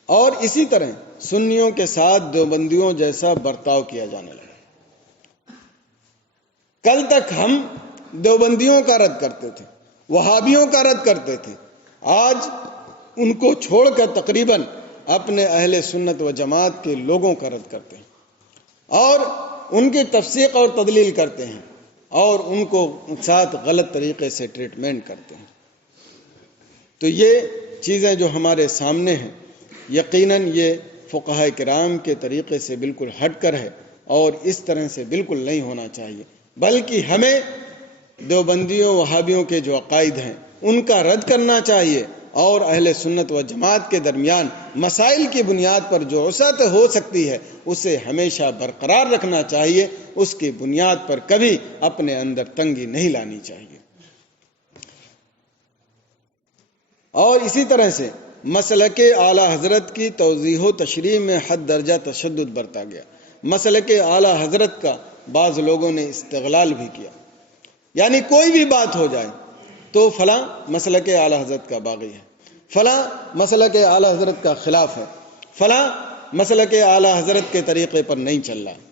اور اسی طرح سنیوں کے ساتھ دیوبندیوں جیسا برتاؤ کیا جانے لگا۔ کل تک ہم دیوبندیوں کا رد کرتے تھے، وہابیوں کا رد کرتے تھے، آج ان کو چھوڑ کر تقریباً اپنے اہل سنت و جماعت کے لوگوں کا رد کرتے ہیں اور ان کی تفسیق اور تدلیل کرتے ہیں اور ان کو ساتھ غلط طریقے سے ٹریٹمنٹ کرتے ہیں۔ تو یہ چیزیں جو ہمارے سامنے ہیں، یقیناً یہ فقہاء کرام کے طریقے سے بالکل ہٹ کر ہے اور اس طرح سے بالکل نہیں ہونا چاہیے، بلکہ ہمیں دیوبندیوں وہابیوں کے جو عقائد ہیں ان کا رد کرنا چاہیے اور اہل سنت و جماعت کے درمیان مسائل کی بنیاد پر جو وسعت ہو سکتی ہے اسے ہمیشہ برقرار رکھنا چاہیے، اس کی بنیاد پر کبھی اپنے اندر تنگی نہیں لانی چاہیے۔ اور اسی طرح سے مسلک اعلیٰ حضرت کی توضیح و تشریح میں حد درجہ تشدد برتا گیا۔ مسلک اعلیٰ حضرت کا بعض لوگوں نے استغلال بھی کیا۔ یعنی کوئی بھی بات ہو جائے تو فلاں مسلک اعلی حضرت کا باغی ہے، فلاں مسلک اعلی حضرت کا خلاف ہے، فلاں مسلک اعلی حضرت کے طریقے پر نہیں چل رہا۔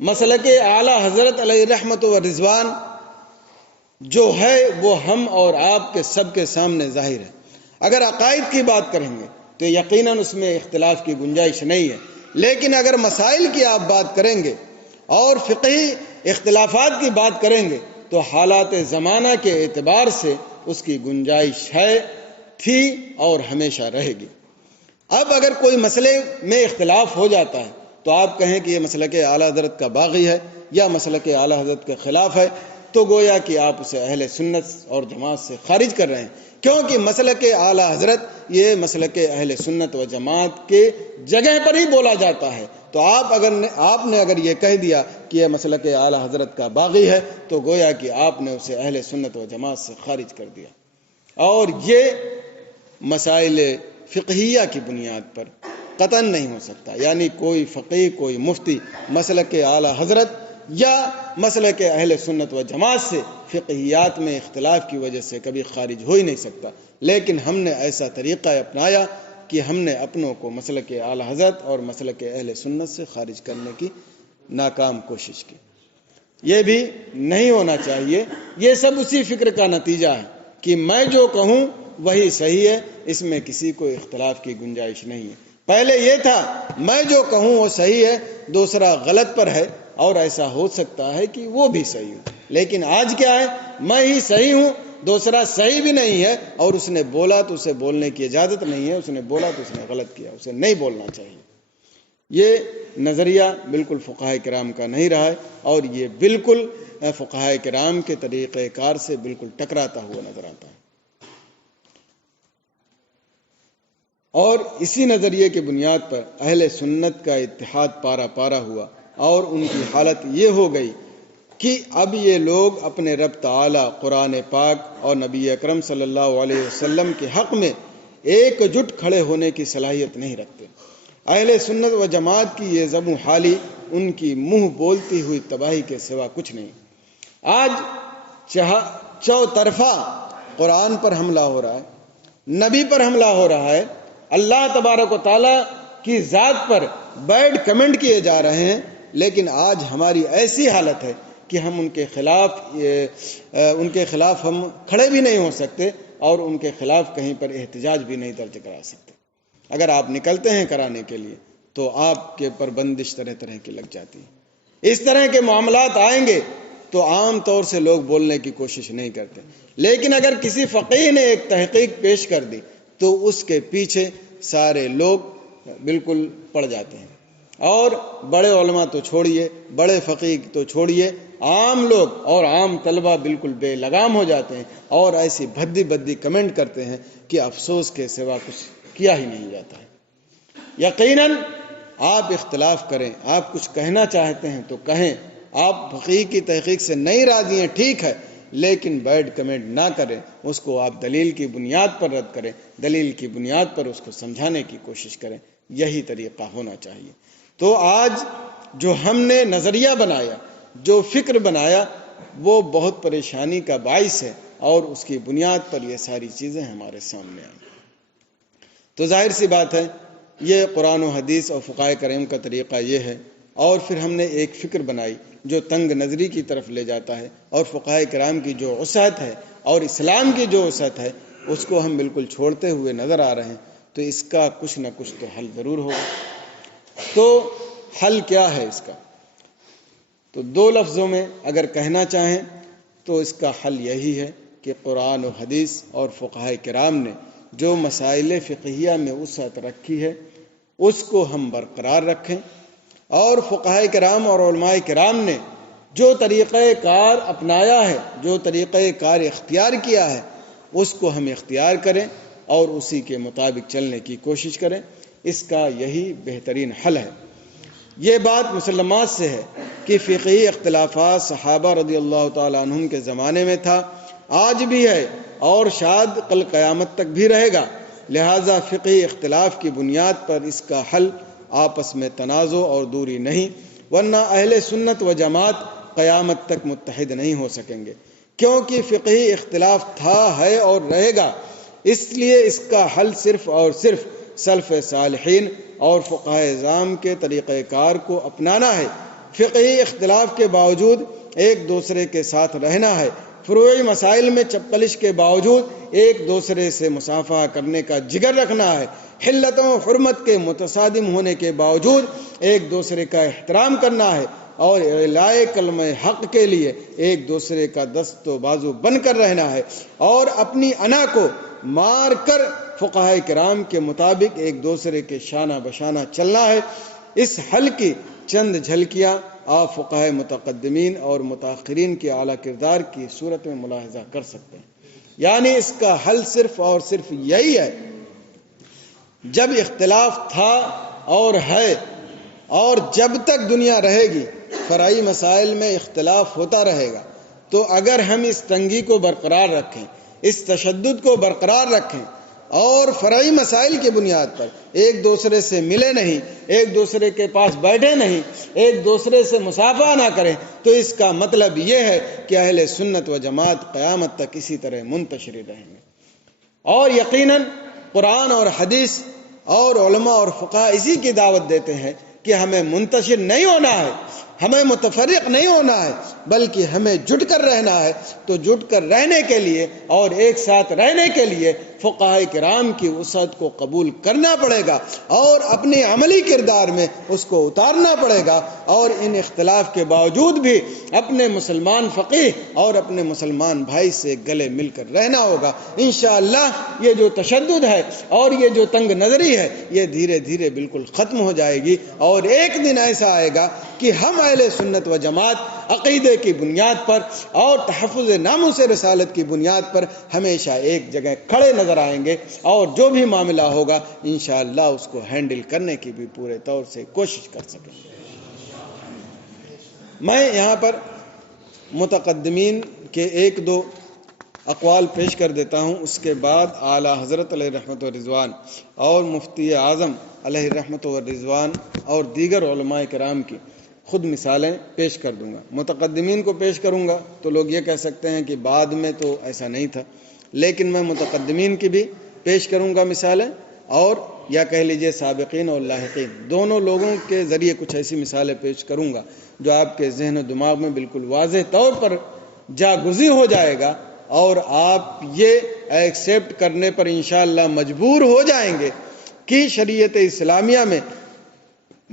مسلک اعلی حضرت علیہ رحمت و رضوان جو ہے وہ ہم اور آپ کے سب کے سامنے ظاہر ہے۔ اگر عقائد کی بات کریں گے تو یقیناً اس میں اختلاف کی گنجائش نہیں ہے، لیکن اگر مسائل کی آپ بات کریں گے اور فقہی اختلافات کی بات کریں گے تو حالات زمانہ کے اعتبار سے اس کی گنجائش ہے، تھی اور ہمیشہ رہے گی۔ اب اگر کوئی مسئلے میں اختلاف ہو جاتا ہے تو آپ کہیں کہ یہ مسلک اعلی حضرت کا باغی ہے یا مسلک اعلی حضرت کے خلاف ہے، تو گویا کہ آپ اسے اہل سنت اور جماعت سے خارج کر رہے ہیں، کیونکہ مسلک اعلی حضرت یہ مسلک اہل سنت و جماعت کے جگہ پر ہی بولا جاتا ہے۔ تو آپ نے اگر یہ کہہ دیا کہ یہ مسلک اعلی حضرت کا باغی ہے تو گویا کہ آپ نے اسے اہل سنت و جماعت سے خارج کر دیا، اور یہ مسائل فقہیہ کی بنیاد پر قطعاً نہیں ہو سکتا۔ یعنی کوئی فقیہ، کوئی مفتی مسلک اعلی حضرت یا مسلک اہل سنت و جماعت سے فقہیات میں اختلاف کی وجہ سے کبھی خارج ہو ہی نہیں سکتا، لیکن ہم نے ایسا طریقہ اپنایا کہ ہم نے اپنوں کو مسلک اعلی حضرت اور مسلک اہل سنت سے خارج کرنے کی ناکام کوشش کی۔ یہ بھی نہیں ہونا چاہیے۔ یہ سب اسی فکر کا نتیجہ ہے کہ میں جو کہوں وہی صحیح ہے، اس میں کسی کو اختلاف کی گنجائش نہیں ہے۔ پہلے یہ تھا میں جو کہوں وہ صحیح ہے، دوسرا غلط پر ہے، اور ایسا ہو سکتا ہے کہ وہ بھی صحیح ہو، لیکن آج کیا ہے، میں ہی صحیح ہوں، دوسرا صحیح بھی نہیں ہے، اور اس نے بولا تو اسے بولنے کی اجازت نہیں ہے، اس نے بولا تو اس نے غلط کیا، اسے نہیں بولنا چاہیے۔ یہ نظریہ بالکل فقہاء کرام کا نہیں رہا ہے، اور یہ بالکل فقہاء کرام کے طریقہ کار سے بالکل ٹکراتا ہوا نظر آتا ہے۔ اور اسی نظریے کی بنیاد پر اہل سنت کا اتحاد پارا پارا ہوا، اور ان کی حالت یہ ہو گئی کہ اب یہ لوگ اپنے رب تعالی، قرآن پاک اور نبی اکرم صلی اللہ علیہ وسلم کے حق میں ایک جٹ کھڑے ہونے کی صلاحیت نہیں رکھتے۔ اہل سنت و جماعت کی یہ زبوں حالی ان کی منہ بولتی ہوئی تباہی کے سوا کچھ نہیں۔ آج چوطرفہ قرآن پر حملہ ہو رہا ہے، نبی پر حملہ ہو رہا ہے، اللہ تبارک و تعالیٰ کی ذات پر بیڈ کمنٹ کیے جا رہے ہیں، لیکن آج ہماری ایسی حالت ہے کہ ہم ان کے خلاف ہم کھڑے بھی نہیں ہو سکتے، اور ان کے خلاف کہیں پر احتجاج بھی نہیں درج کرا سکتے۔ اگر آپ نکلتے ہیں کرانے کے لیے تو آپ کے پر بندش طرح طرح کی لگ جاتی ہے۔ اس طرح کے معاملات آئیں گے تو عام طور سے لوگ بولنے کی کوشش نہیں کرتے، لیکن اگر کسی فقیہ نے ایک تحقیق پیش کر دی تو اس کے پیچھے سارے لوگ بالکل پڑ جاتے ہیں، اور بڑے علماء تو چھوڑیے، بڑے فقیہ تو چھوڑیے، عام لوگ اور عام طلبہ بالکل بے لگام ہو جاتے ہیں، اور ایسی بھدی بھدی کمنٹ کرتے ہیں کہ افسوس کے سوا کچھ کیا ہی نہیں جاتا ہے۔ یقیناً آپ اختلاف کریں، آپ کچھ کہنا چاہتے ہیں تو کہیں، آپ فقیہ کی تحقیق سے نہیں راضی ہیں، ٹھیک ہے، لیکن بیڈ کمنٹ نہ کریں، اس کو آپ دلیل کی بنیاد پر رد کریں، دلیل کی بنیاد پر اس کو سمجھانے کی کوشش کریں، یہی طریقہ ہونا چاہیے۔ تو آج جو ہم نے نظریہ بنایا، جو فکر بنایا، وہ بہت پریشانی کا باعث ہے، اور اس کی بنیاد پر یہ ساری چیزیں ہمارے سامنے آئیں۔ تو ظاہر سی بات ہے، یہ قرآن و حدیث اور فقہاء کرام کا طریقہ یہ ہے، اور پھر ہم نے ایک فکر بنائی جو تنگ نظری کی طرف لے جاتا ہے، اور فقہاء کرام کی جو وسعت ہے اور اسلام کی جو وسعت ہے اس کو ہم بالکل چھوڑتے ہوئے نظر آ رہے ہیں۔ تو اس کا کچھ نہ کچھ تو حل ضرور ہوگا۔ تو حل کیا ہے اس کا؟ تو دو لفظوں میں اگر کہنا چاہیں تو اس کا حل یہی ہے کہ قرآن و حدیث اور فقہاء کرام نے جو مسائل فقہیہ میں وسعت رکھی ہے اس کو ہم برقرار رکھیں، اور فقہاء کرام اور علماء کرام نے جو طریقہ کار اپنایا ہے، جو طریقہ کار اختیار کیا ہے، اس کو ہم اختیار کریں اور اسی کے مطابق چلنے کی کوشش کریں۔ اس کا یہی بہترین حل ہے۔ یہ بات مسلمات سے ہے کہ فقہی اختلافات صحابہ رضی اللہ تعالیٰ عنہم کے زمانے میں تھا، آج بھی ہے، اور شاید کل قیامت تک بھی رہے گا۔ لہٰذا فقہی اختلاف کی بنیاد پر اس کا حل آپس میں تنازع اور دوری نہیں، ورنہ اہل سنت و جماعت قیامت تک متحد نہیں ہو سکیں گے، کیونکہ فقہی اختلاف تھا، ہے اور رہے گا، اس لیے اس کا حل صرف اور صرف سلف صالحین اور فقہائے اعظام کے طریقہ کار کو اپنانا ہے۔ فقہی اختلاف کے باوجود ایک دوسرے کے ساتھ رہنا ہے، فروعی مسائل میں چپقلش کے باوجود ایک دوسرے سے مصافحہ کرنے کا جگر رکھنا ہے، حلت و حرمت کے متصادم ہونے کے باوجود ایک دوسرے کا احترام کرنا ہے، اور اعلاء کلمہ حق کے لیے ایک دوسرے کا دست و بازو بن کر رہنا ہے، اور اپنی انا کو مار کر فقہائے کرام کے مطابق ایک دوسرے کے شانہ بشانہ چلنا ہے۔ اس حل کی چند جھلکیاں آپ فقہائے متقدمین اور متاخرین کے اعلیٰ کردار کی صورت میں ملاحظہ کر سکتے ہیں۔ یعنی اس کا حل صرف اور صرف یہی ہے، جب اختلاف تھا اور ہے اور جب تک دنیا رہے گی فرعی مسائل میں اختلاف ہوتا رہے گا، تو اگر ہم اس تنگی کو برقرار رکھیں، اس تشدد کو برقرار رکھیں اور فرعی مسائل کی بنیاد پر ایک دوسرے سے ملے نہیں، ایک دوسرے کے پاس بیٹھے نہیں، ایک دوسرے سے مصافحہ نہ کریں، تو اس کا مطلب یہ ہے کہ اہل سنت و جماعت قیامت تک اسی طرح منتشر رہیں گے۔ اور یقیناً قرآن اور حدیث اور علماء اور فقہا اسی کی دعوت دیتے ہیں کہ ہمیں منتشر نہیں ہونا ہے، ہمیں متفرق نہیں ہونا ہے، بلکہ ہمیں جٹ کر رہنا ہے۔ تو جٹ کر رہنے کے لیے اور ایک ساتھ رہنے کے لیے فقہائے کرام کی وسعت کو قبول کرنا پڑے گا اور اپنے عملی کردار میں اس کو اتارنا پڑے گا، اور ان اختلاف کے باوجود بھی اپنے مسلمان فقیہ اور اپنے مسلمان بھائی سے گلے مل کر رہنا ہوگا۔ انشاءاللہ یہ جو تشدد ہے اور یہ جو تنگ نظری ہے یہ دھیرے دھیرے بالکل ختم ہو جائے گی، اور ایک دن ایسا آئے گا کہ ہم اہل سنت و جماعت عقیدے کی بنیاد پر اور تحفظ ناموس رسالت کی بنیاد پر ہمیشہ ایک جگہ کھڑے نظر آئیں گے، اور جو بھی معاملہ ہوگا انشاءاللہ اس کو ہینڈل کرنے کی بھی پورے طور سے کوشش کر سکیں گے۔ میں یہاں پر متقدمین کے ایک دو اقوال پیش کر دیتا ہوں، اس کے بعد اعلیٰ حضرت علیہ رحمت و رضوان اور مفتی اعظم علیہ رحمت و رضوان اور دیگر علماء کرام کی خود مثالیں پیش کر دوں گا۔ متقدمین کو پیش کروں گا تو لوگ یہ کہہ سکتے ہیں کہ بعد میں تو ایسا نہیں تھا، لیکن میں متقدمین کی بھی پیش کروں گا مثالیں، اور یا کہہ لیجئے سابقین اور لاحقین دونوں لوگوں کے ذریعے کچھ ایسی مثالیں پیش کروں گا جو آپ کے ذہن و دماغ میں بالکل واضح طور پر جاگزی ہو جائے گا، اور آپ یہ ایکسیپٹ کرنے پر انشاءاللہ مجبور ہو جائیں گے کہ شریعت اسلامیہ میں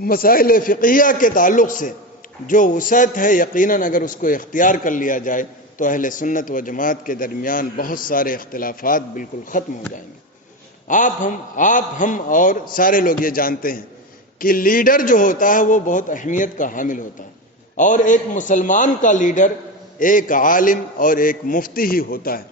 مسائل فقہیہ کے تعلق سے جو وسعت ہے، یقیناً اگر اس کو اختیار کر لیا جائے تو اہل سنت و جماعت کے درمیان بہت سارے اختلافات بالکل ختم ہو جائیں گے۔ آپ ہم اور سارے لوگ یہ جانتے ہیں کہ لیڈر جو ہوتا ہے وہ بہت اہمیت کا حامل ہوتا ہے، اور ایک مسلمان کا لیڈر ایک عالم اور ایک مفتی ہی ہوتا ہے۔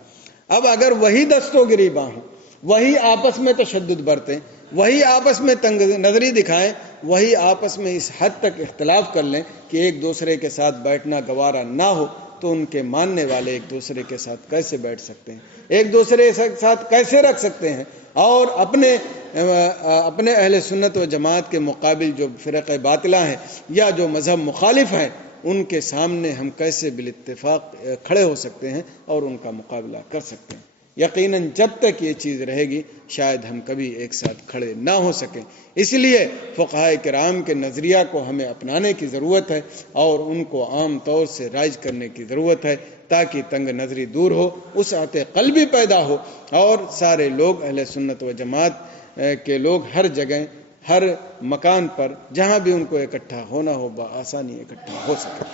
اب اگر وہی دستوں گریباں ہوں، وہی آپس میں تشدد برتیں، وہی آپس میں تنگ نظری دکھائیں، وہی آپس میں اس حد تک اختلاف کر لیں کہ ایک دوسرے کے ساتھ بیٹھنا گوارا نہ ہو، تو ان کے ماننے والے ایک دوسرے کے ساتھ کیسے بیٹھ سکتے ہیں، ایک دوسرے کے ساتھ کیسے رکھ سکتے ہیں؟ اور اپنے اہل سنت و جماعت کے مقابل جو فرقہ باطلہ ہیں یا جو مذہب مخالف ہیں، ان کے سامنے ہم کیسے بالاتفاق کھڑے ہو سکتے ہیں اور ان کا مقابلہ کر سکتے ہیں؟ یقیناً جب تک یہ چیز رہے گی شاید ہم کبھی ایک ساتھ کھڑے نہ ہو سکیں۔ اس لیے فقہائے کرام کے نظریہ کو ہمیں اپنانے کی ضرورت ہے اور ان کو عام طور سے رائج کرنے کی ضرورت ہے، تاکہ تنگ نظری دور ہو، وسعت قلبی پیدا ہو، اور سارے لوگ اہل سنت و جماعت کے لوگ ہر جگہ ہر مکان پر جہاں بھی ان کو اکٹھا ہونا ہو بآسانی اکٹھا ہو سکے۔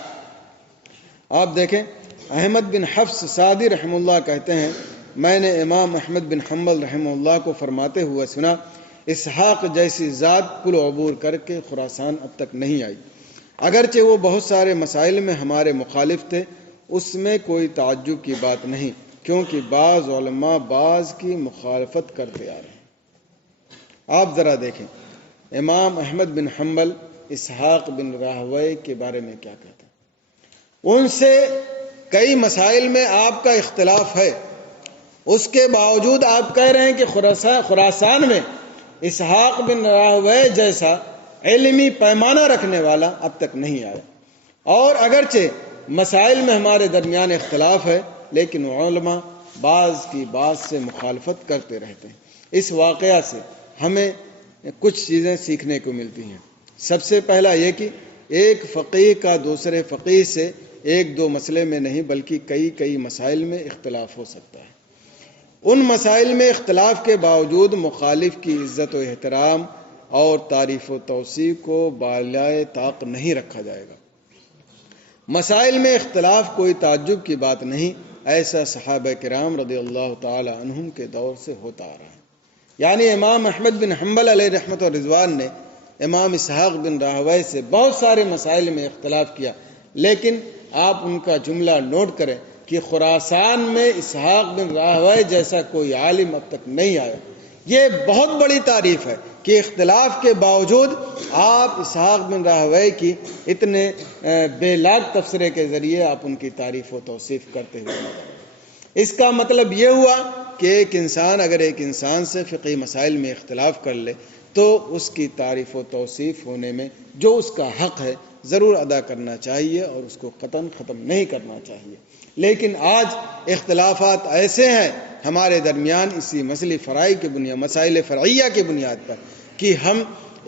آپ دیکھیں، احمد بن حفص سعدی رحمہ اللہ کہتے ہیں، میں نے امام احمد بن حنبل رحمہ اللہ کو فرماتے ہوئے سنا، اسحاق جیسی ذات پل عبور کر کے خراسان اب تک نہیں آئی، اگرچہ وہ بہت سارے مسائل میں ہمارے مخالف تھے، اس میں کوئی تعجب کی بات نہیں، کیونکہ بعض علماء بعض کی مخالفت کرتے آ رہے ہیں۔ آپ ذرا دیکھیں امام احمد بن حنبل اسحاق بن راہویہ کے بارے میں کیا کہتے ہیں۔ ان سے کئی مسائل میں آپ کا اختلاف ہے، اس کے باوجود آپ کہہ رہے ہیں کہ خراسان میں اسحاق بن راہویہ جیسا علمی پیمانہ رکھنے والا اب تک نہیں آیا، اور اگرچہ مسائل میں ہمارے درمیان اختلاف ہے، لیکن علماء بعض کی بات سے مخالفت کرتے رہتے ہیں۔ اس واقعہ سے ہمیں کچھ چیزیں سیکھنے کو ملتی ہیں۔ سب سے پہلا یہ کہ ایک فقیہ کا دوسرے فقیہ سے ایک دو مسئلے میں نہیں بلکہ کئی مسائل میں اختلاف ہو سکتا ہے۔ ان مسائل میں اختلاف کے باوجود مخالف کی عزت و احترام اور تعریف و توصیف کو بالائے طاق نہیں رکھا جائے گا۔ مسائل میں اختلاف کوئی تعجب کی بات نہیں، ایسا صحابہ کرام رضی اللہ تعالی عنہم کے دور سے ہوتا آ رہا ہے۔ یعنی امام احمد بن حنبل علیہ رحمت و رضوان نے امام اسحاق بن راہویہ سے بہت سارے مسائل میں اختلاف کیا، لیکن آپ ان کا جملہ نوٹ کریں کہ خراسان میں اسحاق بن راہویہ جیسا کوئی عالم اب تک نہیں آیا۔ یہ بہت بڑی تعریف ہے کہ اختلاف کے باوجود آپ اسحاق بن راہویہ کی اتنے بے لاگ تبصرے کے ذریعے آپ ان کی تعریف و توصیف کرتے ہوئے نظر آئے۔ اس کا مطلب یہ ہوا کہ ایک انسان اگر ایک انسان سے فقہی مسائل میں اختلاف کر لے تو اس کی تعریف و توصیف ہونے میں جو اس کا حق ہے ضرور ادا کرنا چاہیے اور اس کو قطعاً ختم نہیں کرنا چاہیے۔ لیکن آج اختلافات ایسے ہیں ہمارے درمیان اسی مسائل فرعیہ کی بنیاد پر کہ ہم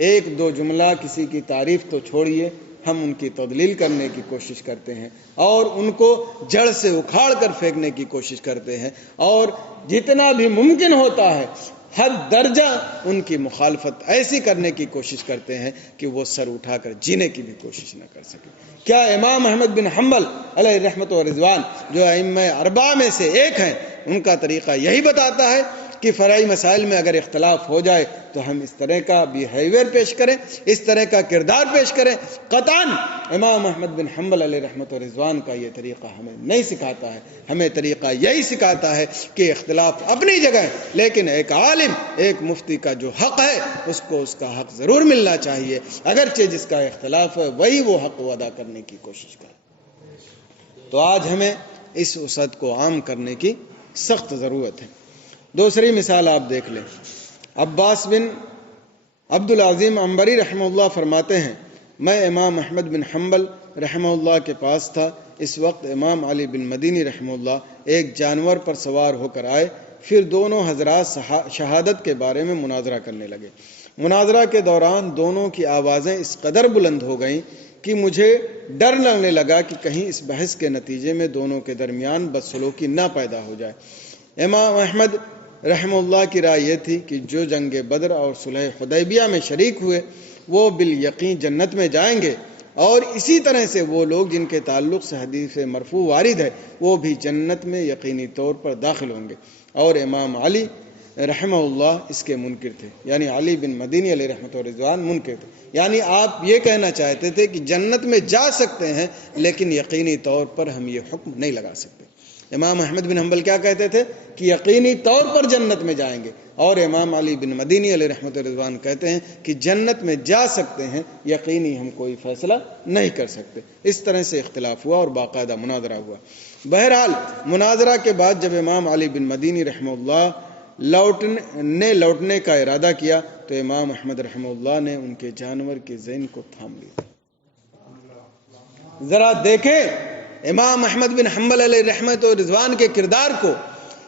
ایک دو جملہ کسی کی تعریف تو چھوڑیے، ہم ان کی تضلیل کرنے کی کوشش کرتے ہیں اور ان کو جڑ سے اکھاڑ کر پھینکنے کی کوشش کرتے ہیں، اور جتنا بھی ممکن ہوتا ہے حد درجہ ان کی مخالفت ایسی کرنے کی کوشش کرتے ہیں کہ وہ سر اٹھا کر جینے کی بھی کوشش نہ کر سکے۔ کیا امام احمد بن حنبل علیہ رحمت و رضوان جو ائمہ اربعہ میں سے ایک ہیں، ان کا طریقہ یہی بتاتا ہے کہ فرعی مسائل میں اگر اختلاف ہو جائے تو ہم اس طرح کا بیہیویئر پیش کریں، اس طرح کا کردار پیش کریں؟ قطعاً امام احمد بن حنبل علیہ رحمت و رضوان کا یہ طریقہ ہمیں نہیں سکھاتا ہے۔ ہمیں طریقہ یہی سکھاتا ہے کہ اختلاف اپنی جگہ ہے، لیکن ایک عالم ایک مفتی کا جو حق ہے اس کو اس کا حق ضرور ملنا چاہیے، اگرچہ جس کا اختلاف ہے وہی وہ حق کو ادا کرنے کی کوشش کرے۔ تو آج ہمیں اس وسعت کو عام کرنے کی سخت ضرورت ہے۔ دوسری مثال آپ دیکھ لیں، عباس بن عبد العظیم عنبری رحمہ اللہ فرماتے ہیں، میں امام احمد بن حنبل رحمہ اللہ کے پاس تھا، اس وقت امام علی بن مدینی رحمہ اللہ ایک جانور پر سوار ہو کر آئے، پھر دونوں حضرات شہادت کے بارے میں مناظرہ کرنے لگے۔ مناظرہ کے دوران دونوں کی آوازیں اس قدر بلند ہو گئیں کہ مجھے ڈر لگنے لگا کہ کہیں اس بحث کے نتیجے میں دونوں کے درمیان بدسلوکی نہ پیدا ہو جائے۔ امام احمد رحمہ اللہ کی رائے یہ تھی کہ جو جنگ بدر اور صلح حدیبیہ میں شریک ہوئے وہ بالیقین جنت میں جائیں گے، اور اسی طرح سے وہ لوگ جن کے تعلق سے حدیث مرفوع وارد ہے وہ بھی جنت میں یقینی طور پر داخل ہوں گے۔ اور امام علی رحمہ اللہ اس کے منکر تھے، یعنی علی بن مدینی علیہ رحمۃ رضوان منکر تھے، یعنی آپ یہ کہنا چاہتے تھے کہ جنت میں جا سکتے ہیں لیکن یقینی طور پر ہم یہ حکم نہیں لگا سکتے۔ امام احمد بن حنبل کیا کہتے تھے کہ یقینی طور پر جنت میں جائیں گے، اور امام علی بن مدینی علیہ رحمۃ رضوان کہتے ہیں کہ جنت میں جا سکتے ہیں، یقینی ہم کوئی فیصلہ نہیں کر سکتے۔ اس طرح سے اختلاف ہوا اور باقاعدہ مناظرہ ہوا۔ بہرحال مناظرہ کے بعد جب امام علی بن مدینی رحمہ اللہ لوٹنے کا ارادہ کیا تو امام احمد رحمہ اللہ نے ان کے جانور کے ذہن کو تھام لیا۔ ذرا دیکھیں امام احمد بن حنبل علیہ رحمت و رضوان کے کردار کو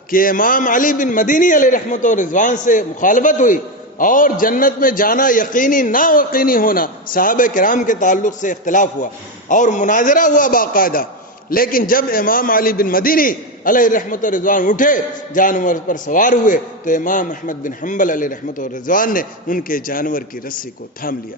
کہ امام علی بن مدینی علیہ رحمت و رضوان سے مخالفت ہوئی اور جنت میں جانا یقینی نہ یقینی ہونا، صحابہ کرام کے تعلق سے اختلاف ہوا اور مناظرہ ہوا باقاعدہ، لیکن جب امام علی بن مدینی علیہ رحمت و رضوان اٹھے جانور پر سوار ہوئے تو امام احمد بن حنبل علیہ رحمت و رضوان نے ان کے جانور کی رسی کو تھام لیا۔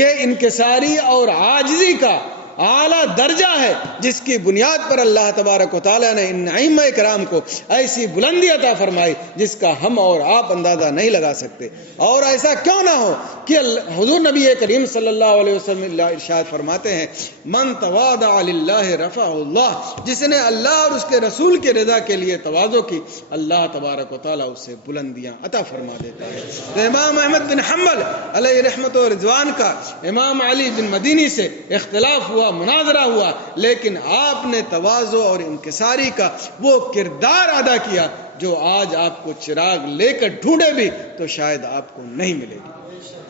یہ انکساری اور عاجزی کا اعلیٰ درجہ ہے جس کی بنیاد پر اللہ تبارک و تعالیٰ نے ان ائمہ کرام کو ایسی بلندی عطا فرمائی جس کا ہم اور آپ اندازہ نہیں لگا سکتے۔ اور ایسا کیوں نہ ہو کہ حضور نبی کریم صلی اللہ علیہ وسلم ارشاد فرماتے ہیں، من تواضع للہ رفعہ اللہ، جس نے اللہ اور اس کے رسول کی رضا کے لیے تواضع کی اللہ تبارک و تعالیٰ اسے بلندیاں عطا فرما دیتا ہے۔ تو امام احمد بن حنبل علیہ رحمت و رضوان کا امام علی بن مدینی سے اختلاف ہوا، مناظرہ ہوا، لیکن آپ نے تواضع اور انکساری کا وہ کردار ادا کیا جو آج آپ کو چراغ لے کر ڈھونڈے بھی تو شاید آپ کو نہیں ملے گی۔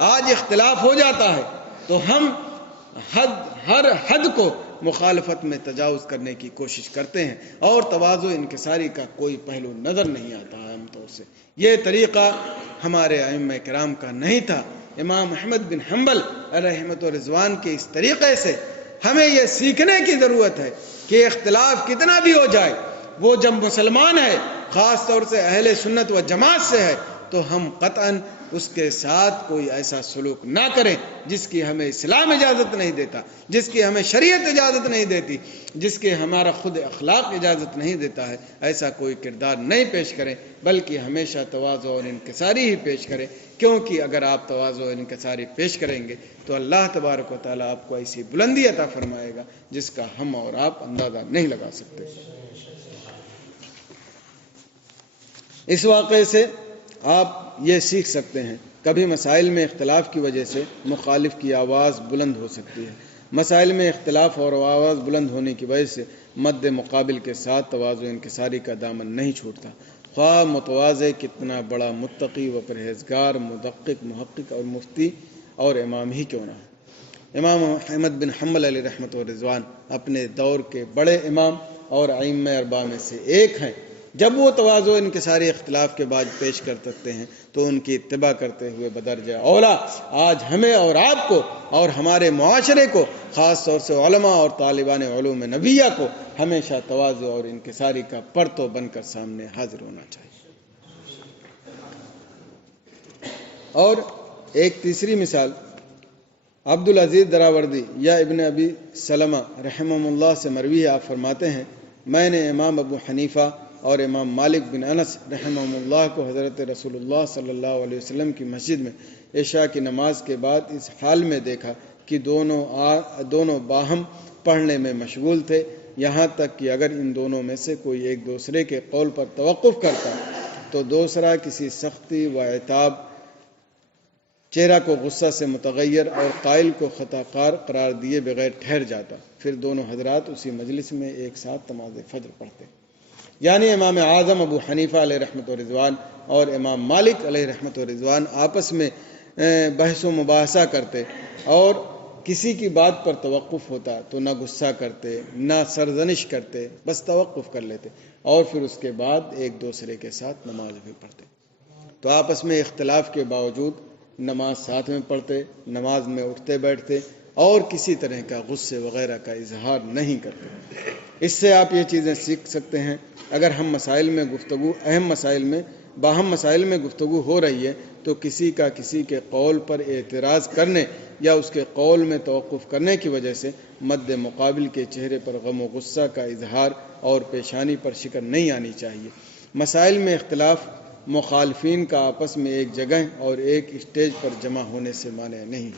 آج اختلاف ہو جاتا ہے تو ہم ہر حد کو مخالفت میں تجاوز کرنے کی کوشش کرتے ہیں اور تواضع انکساری کا کوئی پہلو نظر نہیں آتا عام طور سے۔ یہ طریقہ ہمارے ائمہ کرام کا نہیں تھا۔ امام احمد بن حنبل علیہ رحمت و رضوان کے اس طریقے سے ہمیں یہ سیکھنے کی ضرورت ہے کہ اختلاف کتنا بھی ہو جائے، وہ جب مسلمان ہے، خاص طور سے اہل سنت و جماعت سے ہے، تو ہم قطعاً اس کے ساتھ کوئی ایسا سلوک نہ کریں جس کی ہمیں اسلام اجازت نہیں دیتا، جس کی ہمیں شریعت اجازت نہیں دیتی، جس کے ہمارا خود اخلاق اجازت نہیں دیتا ہے۔ ایسا کوئی کردار نہیں پیش کریں، بلکہ ہمیشہ تواضع اور انکساری ہی پیش کریں، کیونکہ اگر آپ تواضع اور انکساری پیش کریں گے تو اللہ تبارک و تعالیٰ آپ کو ایسی بلندی عطا فرمائے گا جس کا ہم اور آپ اندازہ نہیں لگا سکتے۔ اس واقعے سے آپ یہ سیکھ سکتے ہیں، کبھی مسائل میں اختلاف کی وجہ سے مخالف کی آواز بلند ہو سکتی ہے۔ مسائل میں اختلاف اور آواز بلند ہونے کی وجہ سے مد مقابل کے ساتھ تواضع انکساری کا دامن نہیں چھوٹتا، خواہ متواضع کتنا بڑا متقی و پرہیزگار، مدقق، محقق اور مفتی اور امام ہی کیوں نہ ہو۔ امام احمد بن حنبل علیہ رحمت و رضوان اپنے دور کے بڑے امام اور ائمہ اربعہ میں سے ایک ہیں۔ جب وہ تواضع و انکساری اختلاف کے بعد پیش کر سکتے ہیں تو ان کی اتباع کرتے ہوئے بدرجہ اولا آج ہمیں اور آپ کو اور ہمارے معاشرے کو، خاص طور سے علماء اور طالبان علوم نبیہ کو، ہمیشہ تواضع اور انکساری کا پرتو بن کر سامنے حاضر ہونا چاہیے۔ اور ایک تیسری مثال عبدالعزیز دراوردی یا ابن ابی سلمہ رحمہ اللہ سے مروی ہے، آپ فرماتے ہیں، میں نے امام ابو حنیفہ اور امام مالک بن انس رحمہ اللہ کو حضرت رسول اللہ صلی اللہ علیہ وسلم کی مسجد میں عشاء کی نماز کے بعد اس حال میں دیکھا کہ دونوں باہم پڑھنے میں مشغول تھے، یہاں تک کہ اگر ان دونوں میں سے کوئی ایک دوسرے کے قول پر توقف کرتا تو دوسرا کسی سختی و عتاب، چہرہ کو غصہ سے متغیر اور قائل کو خطا کار قرار دیے بغیر ٹھہر جاتا، پھر دونوں حضرات اسی مجلس میں ایک ساتھ نماز فجر پڑھتے۔ یعنی امام اعظم ابو حنیفہ علیہ رحمت و رضوان اور امام مالک علیہ رحمت و رضوان آپس میں بحث و مباحثہ کرتے اور کسی کی بات پر توقف ہوتا تو نہ غصہ کرتے نہ سرزنش کرتے، بس توقف کر لیتے اور پھر اس کے بعد ایک دوسرے کے ساتھ نماز بھی پڑھتے۔ تو آپس میں اختلاف کے باوجود نماز ساتھ میں پڑھتے، نماز میں اٹھتے بیٹھتے اور کسی طرح کا غصے وغیرہ کا اظہار نہیں کرتے۔ اس سے آپ یہ چیزیں سیکھ سکتے ہیں، اگر ہم مسائل میں گفتگو، اہم مسائل میں، باہم مسائل میں گفتگو ہو رہی ہے تو کسی کا کسی کے قول پر اعتراض کرنے یا اس کے قول میں توقف کرنے کی وجہ سے مد مقابل کے چہرے پر غم و غصہ کا اظہار اور پیشانی پر شکن نہیں آنی چاہیے۔ مسائل میں اختلاف مخالفین کا آپس میں ایک جگہ اور ایک اسٹیج پر جمع ہونے سے مانع نہیں۔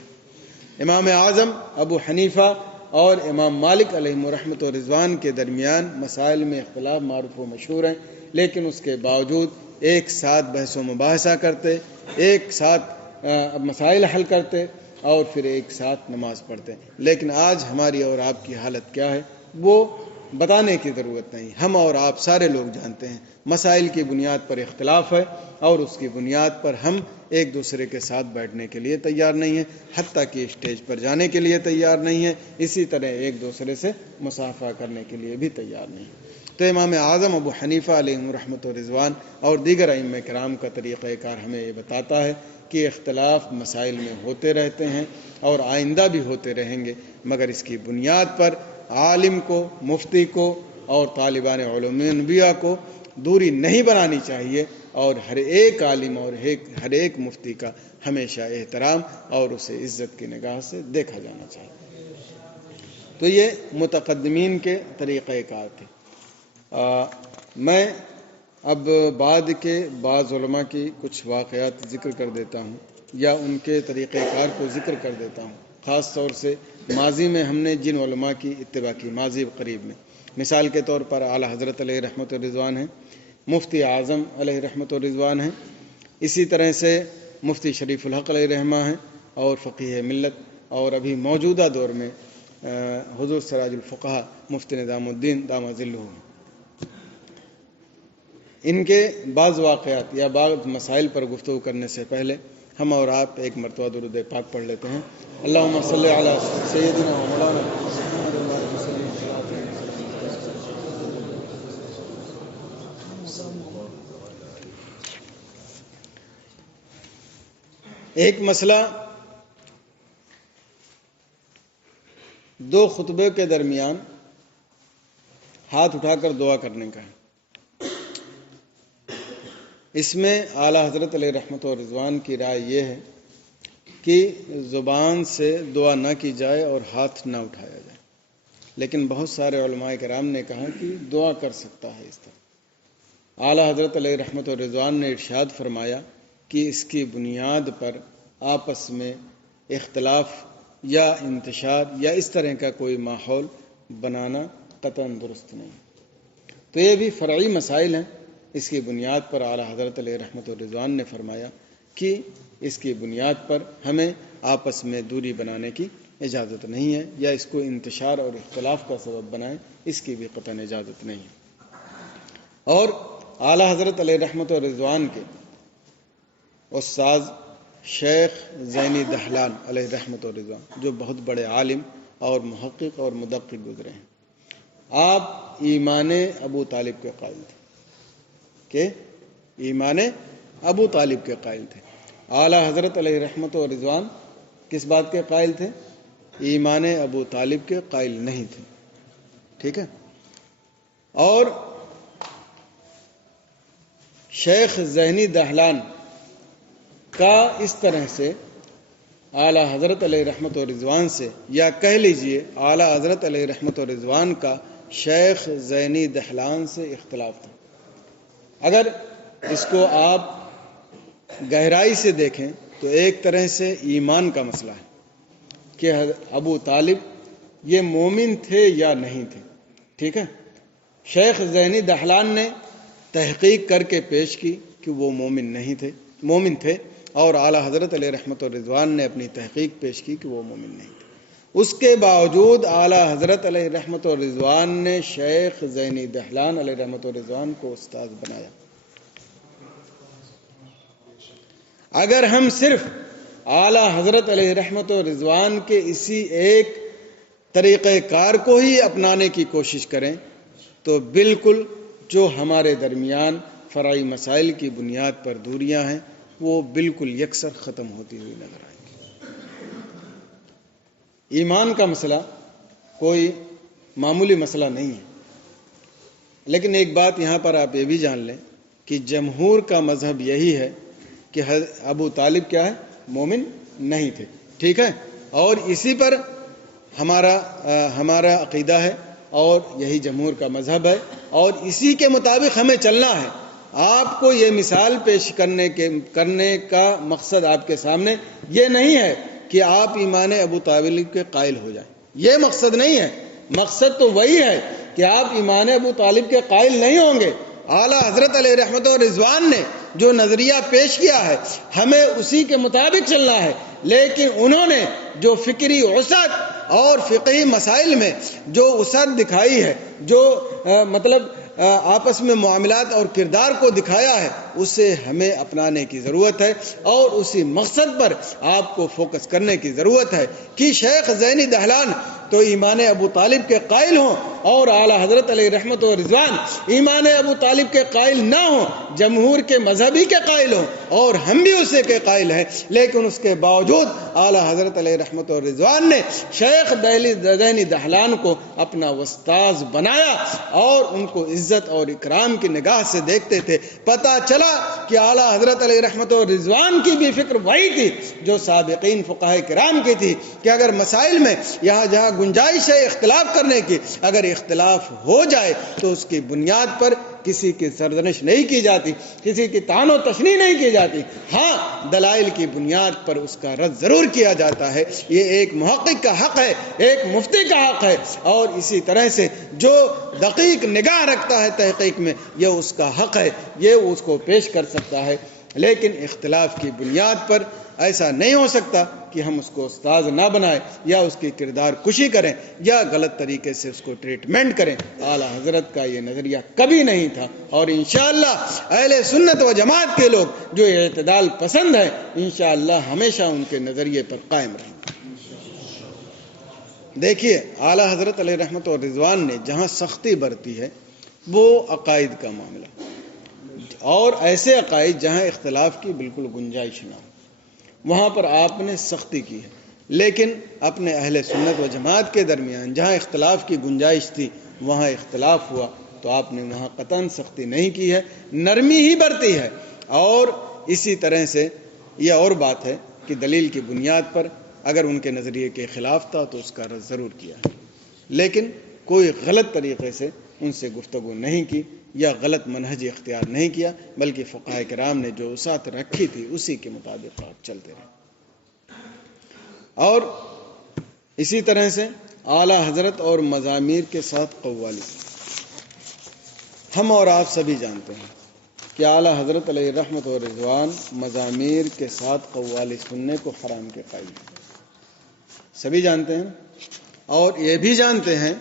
امام اعظم ابو حنیفہ اور امام مالک علیہ رحمت و رضوان کے درمیان مسائل میں اختلاف معروف و مشہور ہیں، لیکن اس کے باوجود ایک ساتھ بحث و مباحثہ کرتے، ایک ساتھ مسائل حل کرتے اور پھر ایک ساتھ نماز پڑھتے۔ لیکن آج ہماری اور آپ کی حالت کیا ہے وہ بتانے کی ضرورت نہیں، ہم اور آپ سارے لوگ جانتے ہیں۔ مسائل کی بنیاد پر اختلاف ہے اور اس کی بنیاد پر ہم ایک دوسرے کے ساتھ بیٹھنے کے لیے تیار نہیں ہیں، حتیٰ کہ اسٹیج پر جانے کے لیے تیار نہیں ہیں، اسی طرح ایک دوسرے سے مصافحہ کرنے کے لیے بھی تیار نہیں ہیں۔ تو امام اعظم ابو حنیفہ علیہ رحمت و رضوان اور دیگر ائمہ کرام کا طریقہ کار ہمیں یہ بتاتا ہے کہ اختلاف مسائل میں ہوتے رہتے ہیں اور آئندہ بھی ہوتے رہیں گے، مگر اس کی بنیاد پر عالم کو، مفتی کو اور طالبان علوم نبیہ کو دوری نہیں بنانی چاہیے اور ہر ایک عالم اور ہر ایک مفتی کا ہمیشہ احترام اور اسے عزت کی نگاہ سے دیکھا جانا چاہیے۔ تو یہ متقدمین کے طریقہ کار تھے۔ میں اب بعد کے بعض علماء کی کچھ واقعات ذکر کر دیتا ہوں یا ان کے طریقہ کار کو ذکر کر دیتا ہوں، خاص طور سے ماضی میں ہم نے جن علماء کی اتباع کی، ماضی قریب میں، مثال کے طور پر اعلیٰ حضرت علیہ رحمت الرضوان ہیں، مفتی اعظم علیہ رحمت الرضوان ہیں، اسی طرح سے مفتی شریف الحق علیہ رحمہ ہیں اور فقیہ ملت، اور ابھی موجودہ دور میں حضور سراج الفقہاء مفتی نظام الدین دامہ ظلہ ہیں۔ ان کے بعض واقعات یا بعض مسائل پر گفتگو کرنے سے پہلے ہم اور آپ ایک مرتبہ درود پاک پڑھ لیتے ہیں۔ اللہم صلی علی سیدنا و مولانا محمد ایک مسئلہ دو خطبے کے درمیان ہاتھ اٹھا کر دعا کرنے کا ہے۔ اس میں اعلیٰ حضرت علیہ رحمت و رضوان کی رائے یہ ہے کہ زبان سے دعا نہ کی جائے اور ہاتھ نہ اٹھایا جائے، لیکن بہت سارے علماء کرام نے کہا کہ دعا کر سکتا ہے اس طرح۔ اعلیٰ حضرت علیہ رحمت و رضوان نے ارشاد فرمایا کہ اس کی بنیاد پر آپس میں اختلاف یا انتشار یا اس طرح کا کوئی ماحول بنانا قطعاً درست نہیں۔ تو یہ بھی فرعی مسائل ہیں۔ اس کی بنیاد پر اعلیٰ حضرت علیہ رحمت و رضوان نے فرمایا کہ اس کی بنیاد پر ہمیں آپس میں دوری بنانے کی اجازت نہیں ہے، یا اس کو انتشار اور اختلاف کا سبب بنائیں، اس کی بھی قطعاً اجازت نہیں ہے۔ اور اعلیٰ حضرت علیہ رحمت و رضوان کے استاذ شیخ زینی دہلان علیہ رحمت و رضوان، جو بہت بڑے عالم اور محقق اور مدقق گزرے ہیں، آپ ایمان ابو طالب کے قائل تھے کہ ایمان ابو طالب کے قائل تھے۔ اعلیٰ حضرت علیہ رحمت و رضوان کس بات کے قائل تھے؟ ایمان ابو طالب کے قائل نہیں تھے، ٹھیک ہے۔ اور شیخ زینی دہلان کا اس طرح سے اعلیٰ حضرت علیہ رحمت و رضوان سے، یا کہہ لیجئے اعلیٰ حضرت علیہ رحمت و رضوان کا شیخ زینی دہلان سے اختلاف تھا۔ اگر اس کو آپ گہرائی سے دیکھیں تو ایک طرح سے ایمان کا مسئلہ ہے کہ ابو طالب یہ مومن تھے یا نہیں تھے، ٹھیک ہے۔ شیخ زینی دہلان نے تحقیق کر کے پیش کی کہ وہ مومن تھے، اور اعلیٰ حضرت علیہ رحمت و رضوان نے اپنی تحقیق پیش کی کہ وہ مومن نہیں تھے۔ اس کے باوجود اعلیٰ حضرت علیہ رحمت و رضوان نے شیخ زینی دہلان علیہ رحمت و رضوان کو استاد بنایا۔ اگر ہم صرف اعلیٰ حضرت علیہ رحمت و رضوان کے اسی ایک طریقہ کار کو ہی اپنانے کی کوشش کریں تو بالکل جو ہمارے درمیان فرعی مسائل کی بنیاد پر دوریاں ہیں وہ بالکل یکسر ختم ہوتی ہوئی نظر آئیں گی۔ ایمان کا مسئلہ کوئی معمولی مسئلہ نہیں ہے، لیکن ایک بات یہاں پر آپ یہ بھی جان لیں کہ جمہور کا مذہب یہی ہے کہ ابو طالب کیا ہے؟ مومن نہیں تھے، ٹھیک ہے۔ اور اسی پر ہمارا عقیدہ ہے، اور یہی جمہور کا مذہب ہے، اور اسی کے مطابق ہمیں چلنا ہے۔ آپ کو یہ مثال پیش کرنے کا مقصد آپ کے سامنے یہ نہیں ہے کہ آپ ایمان ابو طالب کے قائل ہو جائیں، یہ مقصد نہیں ہے۔ مقصد تو وہی ہے کہ آپ ایمان ابو طالب کے قائل نہیں ہوں گے۔ اعلیٰ حضرت علیہ رحمت و رضوان نے جو نظریہ پیش کیا ہے ہمیں اسی کے مطابق چلنا ہے، لیکن انہوں نے جو فکری وسعت اور فقہی مسائل میں جو وسعت دکھائی ہے، جو آپس میں معاملات اور کردار کو دکھایا ہے، اسے ہمیں اپنانے کی ضرورت ہے، اور اسی مقصد پر آپ کو فوکس کرنے کی ضرورت ہے کہ شیخ زینی دہلان تو ایمان ابو طالب کے قائل ہوں اور اعلیٰ حضرت علیہ رحمت و رضوان ایمان ابو طالب کے قائل نہ ہوں، جمہور کے مذہبی کے قائل ہوں، اور ہم بھی اسے کے قائل ہیں، لیکن اس کے باوجود اعلیٰ حضرت علیہ رحمت و رضوان نے شیخ زینی دہلان کو اپنا استاذ بنایا، اور ان کو عزت اور اکرام کی نگاہ سے دیکھتے تھے۔ پتہ چلا کہ اعلیٰ حضرت علیہ رحمت و رضوان کی بھی فکر وہی تھی جو سابقین فقہاء کرام کی تھی، کہ اگر مسائل میں جہاں گنجائش ہے اختلاف کرنے کی، اگر اختلاف ہو جائے تو اس کی بنیاد پر کسی کی سرزنش نہیں کی جاتی، کسی کی طعن و تشنیع نہیں کی جاتی، ہاں دلائل کی بنیاد پر اس کا رد ضرور کیا جاتا ہے۔ یہ ایک محقق کا حق ہے، ایک مفتی کا حق ہے، اور اسی طرح سے جو دقیق نگاہ رکھتا ہے تحقیق میں یہ اس کا حق ہے، یہ اس کو پیش کر سکتا ہے۔ لیکن اختلاف کی بنیاد پر ایسا نہیں ہو سکتا کہ ہم اس کو استاذ نہ بنائیں، یا اس کی کردار کشی کریں، یا غلط طریقے سے اس کو ٹریٹمنٹ کریں۔ اعلیٰ حضرت کا یہ نظریہ کبھی نہیں تھا، اور انشاءاللہ اہل سنت و جماعت کے لوگ جو اعتدال پسند ہیں انشاءاللہ ہمیشہ ان کے نظریے پر قائم رہیں گے۔ دیکھیے اعلیٰ حضرت علیہ رحمت و رضوان نے جہاں سختی برتی ہے وہ عقائد کا معاملہ، اور ایسے عقائد جہاں اختلاف کی بالکل گنجائش نہ ہو۔ وہاں پر آپ نے سختی کی ہے، لیکن اپنے اہل سنت و جماعت کے درمیان جہاں اختلاف کی گنجائش تھی وہاں اختلاف ہوا تو آپ نے وہاں قطعاً سختی نہیں کی ہے، نرمی ہی برتی ہے۔ اور اسی طرح سے یہ اور بات ہے کہ دلیل کی بنیاد پر اگر ان کے نظریے کے خلاف تھا تو اس کا رد ضرور کیا ہے، لیکن کوئی غلط طریقے سے ان سے گفتگو نہیں کی یا غلط منہج اختیار نہیں کیا، بلکہ فقہائے کرام نے جو وسعت رکھی تھی اسی کے مطابق آپ چلتے رہے۔ اور اسی طرح سے اعلیٰ حضرت اور مزامیر کے ساتھ قوالی، ہم اور آپ سبھی جانتے ہیں کہ اعلیٰ حضرت علیہ رحمت و رضوان مزامیر کے ساتھ قوالی سننے کو حرام کے قائل ہیں، سبھی جانتے ہیں۔ اور یہ بھی جانتے ہیں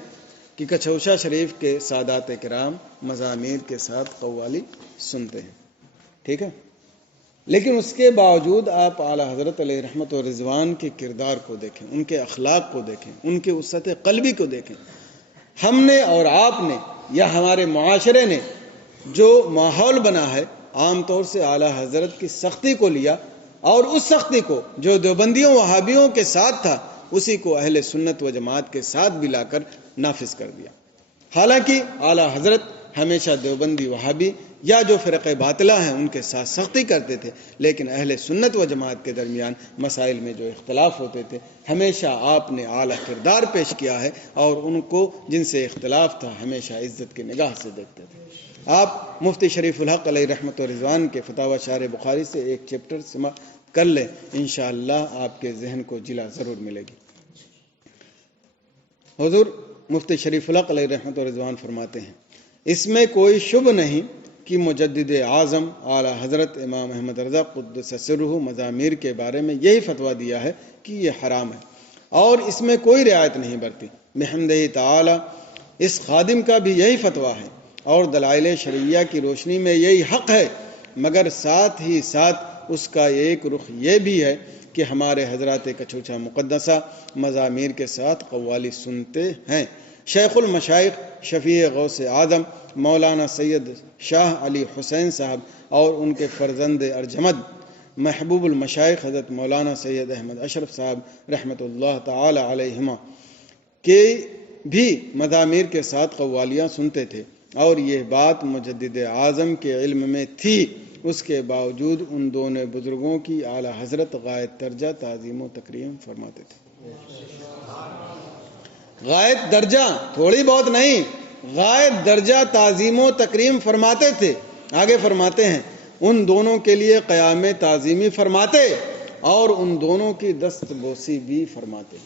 کہ کچھوشا شریف کے سادات کرام مزامیر کے ساتھ قوالی سنتے ہیں، ٹھیک ہے، لیکن اس کے باوجود آپ اعلیٰ حضرت علیہ رحمت و رضوان کے کردار کو دیکھیں، ان کے اخلاق کو دیکھیں، ان کے وسعت قلبی کو دیکھیں۔ ہم نے اور آپ نے یا ہمارے معاشرے نے جو ماحول بنا ہے، عام طور سے اعلیٰ حضرت کی سختی کو لیا اور اس سختی کو جو دیوبندیوں وہابیوں کے ساتھ تھا اسی کو اہل سنت و جماعت کے ساتھ بھی لا کر نافذ کر دیا۔ حالانکہ اعلیٰ حضرت ہمیشہ دیوبندی وہابی یا جو فرقہ باطلہ ہیں ان کے ساتھ سختی کرتے تھے، لیکن اہل سنت و جماعت کے درمیان مسائل میں جو اختلاف ہوتے تھے ہمیشہ آپ نے اعلیٰ کردار پیش کیا ہے، اور ان کو جن سے اختلاف تھا ہمیشہ عزت کی نگاہ سے دیکھتے تھے۔ آپ مفتی شریف الحق علیہ رحمت و رضوان کے فتاوی شارح بخاری سے ایک چیپٹر سما کر لیں، انشاءاللہ آپ کے ذہن کو جلا ضرور ملے گی۔ حضور مفتی شریف الحق علیہ رحمت و رضوان فرماتے ہیں، اس میں کوئی شبہ نہیں کہ مجدد اعظم اعلیٰ حضرت امام احمد رضا قدس سرہ مزامیر کے بارے میں یہی فتویٰ دیا ہے کہ یہ حرام ہے، اور اس میں کوئی رعایت نہیں برتی۔ بحمدہ تعالی اس خادم کا بھی یہی فتویٰ ہے اور دلائل شرعیہ کی روشنی میں یہی حق ہے، مگر ساتھ ہی ساتھ اس کا ایک رخ یہ بھی ہے کہ ہمارے حضرات کچھوچا مقدسہ مزامیر کے ساتھ قوالی سنتے ہیں۔ شیخ المشائخ شفیع غوث اعظم مولانا سید شاہ علی حسین صاحب اور ان کے فرزند ارجمند محبوب المشائخ حضرت مولانا سید احمد اشرف صاحب رحمۃ اللہ تعالی علیہما کے بھی مزامیر کے ساتھ قوالیاں سنتے تھے، اور یہ بات مجدد اعظم کے علم میں تھی، اس کے باوجود ان دونوں بزرگوں کی اعلیٰ حضرت غایت درجہ تعظیم و تکریم فرماتے تھے۔ غایت درجہ تھوڑی بہت نہیں، غایت درجہ تعظیم و تکریم فرماتے تھے۔ آگے فرماتے ہیں ان دونوں کے لیے قیام تعظیمی فرماتے اور ان دونوں کی دست بوسی بھی فرماتے۔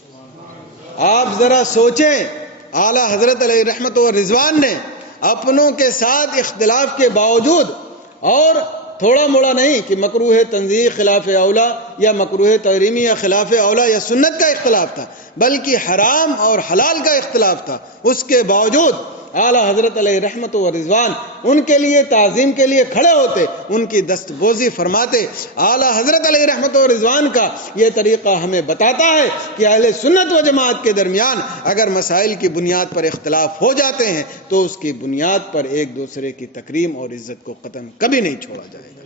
آپ ذرا سوچیں، اعلیٰ حضرت علیہ رحمت و رضوان نے اپنوں کے ساتھ اختلاف کے باوجود، اور تھوڑا موڑا نہیں کہ مکروہ تنزیہ خلاف اولا یا مکروہ تحریمی یا خلاف اولا یا سنت کا اختلاف تھا، بلکہ حرام اور حلال کا اختلاف تھا، اس کے باوجود اعلیٰ حضرت علیہ رحمت و رضوان ان کے لیے تعظیم کے لیے کھڑے ہوتے، ان کی دست بوزی فرماتے۔ اعلیٰ حضرت علیہ رحمت و رضوان کا یہ طریقہ ہمیں بتاتا ہے کہ اہل سنت و جماعت کے درمیان اگر مسائل کی بنیاد پر اختلاف ہو جاتے ہیں تو اس کی بنیاد پر ایک دوسرے کی تکریم اور عزت کو قطعاً کبھی نہیں چھوڑا جائے گا۔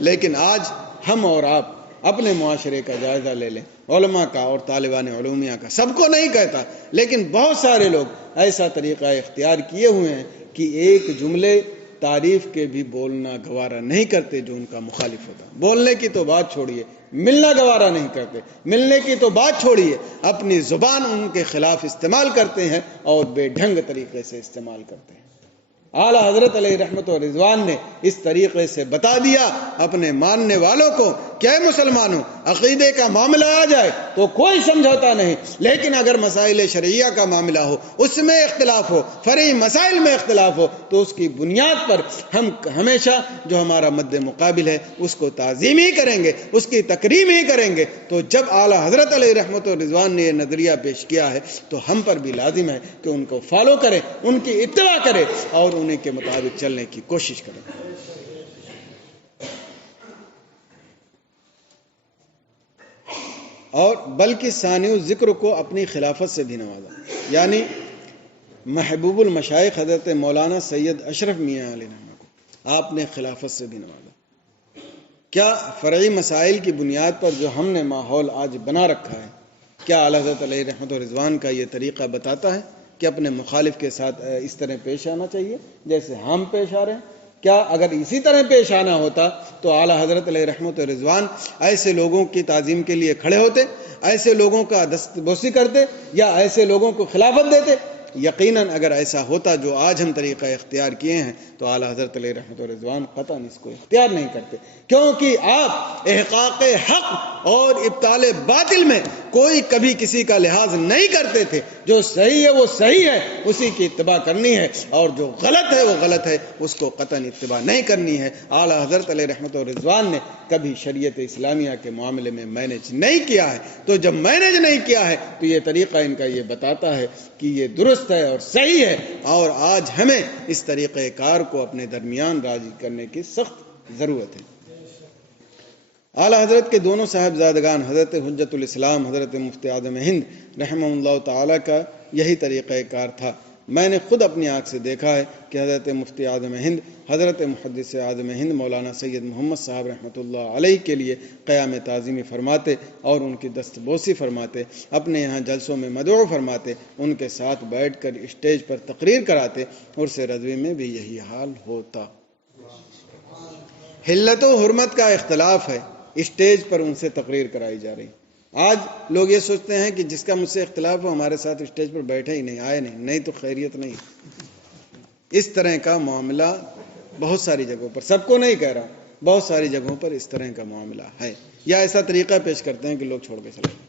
لیکن آج ہم اور آپ اپنے معاشرے کا جائزہ لے لیں، علماء کا اور طالبان علومیہ کا، سب کو نہیں کہتا لیکن بہت سارے لوگ ایسا طریقہ اختیار کیے ہوئے ہیں کہ ایک جملے تعریف کے بھی بولنا گوارا نہیں کرتے جو ان کا مخالف ہوتا۔ بولنے کی تو بات چھوڑیے، ملنا گوارا نہیں کرتے، ملنے کی تو بات چھوڑیے، اپنی زبان ان کے خلاف استعمال کرتے ہیں اور بے ڈھنگ طریقے سے استعمال کرتے ہیں۔ اعلیٰ حضرت علیہ رحمت و رضوان نے اس طریقے سے بتا دیا اپنے ماننے والوں کو کہ اے مسلمانوں، عقیدے کا معاملہ آ جائے تو کوئی سمجھوتا نہیں، لیکن اگر مسائل شرعیہ کا معاملہ ہو، اس میں اختلاف ہو، فرعی مسائل میں اختلاف ہو، تو اس کی بنیاد پر ہم ہمیشہ جو ہمارا مد مقابل ہے اس کو تعظیم ہی کریں گے، اس کی تکریم ہی کریں گے۔ تو جب اعلیٰ حضرت علیہ رحمت و رضوان نے یہ نظریہ پیش کیا ہے تو ہم پر بھی لازم ہے کہ ان کو فالو کریں، ان کی اتباع کریں اور انہیں کے مطابق چلنے کی کوشش کریں۔ اور بلکہ ثانی ذکر کو اپنی خلافت سے بھی نوازا، یعنی محبوب المشائخ حضرت مولانا سید اشرف میاں علیہ رحمہ کو آپ نے خلافت سے بھی نوازا۔ کیا فرعی مسائل کی بنیاد پر جو ہم نے ماحول آج بنا رکھا ہے، کیا اعلیٰ حضرت علیہ رحمت و رضوان کا یہ طریقہ بتاتا ہے کہ اپنے مخالف کے ساتھ اس طرح پیش آنا چاہیے جیسے ہم پیش آ رہے ہیں؟ کیا اگر اسی طرح پیش آنا ہوتا تو اعلیٰ حضرت علیہ رحمت و رضوان ایسے لوگوں کی تعظیم کے لیے کھڑے ہوتے، ایسے لوگوں کا دستبوسی کرتے یا ایسے لوگوں کو خلافت دیتے؟ یقیناً اگر ایسا ہوتا جو آج ہم طریقہ اختیار کیے ہیں تو اعلیٰ حضرت علیہ رحمت و رضوان قطعاً اس کو اختیار نہیں کرتے، کیونکہ آپ احقاق حق اور ابطال باطل میں کوئی کبھی کسی کا لحاظ نہیں کرتے تھے۔ جو صحیح ہے وہ صحیح ہے، اسی کی اتباع کرنی ہے، اور جو غلط ہے وہ غلط ہے، اس کو قطعاً اتباع نہیں کرنی ہے۔ اعلیٰ حضرت علیہ رحمت و رضوان نے کبھی شریعت اسلامیہ کے معاملے میں مینج نہیں کیا ہے، تو جب مینج نہیں کیا ہے تو یہ طریقہ ان کا یہ بتاتا ہے کہ یہ درست ہے اور صحیح ہے، اور آج ہمیں اس طریقہ کار کو اپنے درمیان راضی کرنے کی سخت ضرورت ہے۔ اعلیٰ حضرت کے دونوں صاحبزادگان حضرت حجت الاسلام حضرت مفتی اعظم ہند رحمہ اللہ تعالیٰ کا یہی طریقہ کار تھا۔ میں نے خود اپنی آنکھ سے دیکھا ہے کہ حضرت مفتی اعظم ہند حضرت محدث اعظم ہند مولانا سید محمد صاحب رحمۃ اللہ علیہ کے لیے قیام تعظیمی فرماتے اور ان کی دستبوسی فرماتے، اپنے یہاں جلسوں میں مدعو فرماتے، ان کے ساتھ بیٹھ کر اسٹیج پر تقریر کراتے، عرس رضوی میں بھی یہی حال ہوتا۔ حلت و حرمت کا اختلاف ہے، اسٹیج پر ان سے تقریر کرائی جا رہی۔ آج لوگ یہ سوچتے ہیں کہ جس کا مجھ سے اختلاف ہو ہمارے ساتھ اسٹیج پر بیٹھے ہی نہیں، آئے نہیں تو خیریت نہیں۔ اس طرح کا معاملہ بہت ساری جگہوں پر، سب کو نہیں کہہ رہا، بہت ساری جگہوں پر اس طرح کا معاملہ ہے، یا ایسا طریقہ پیش کرتے ہیں کہ لوگ چھوڑ کے چلے جائیں۔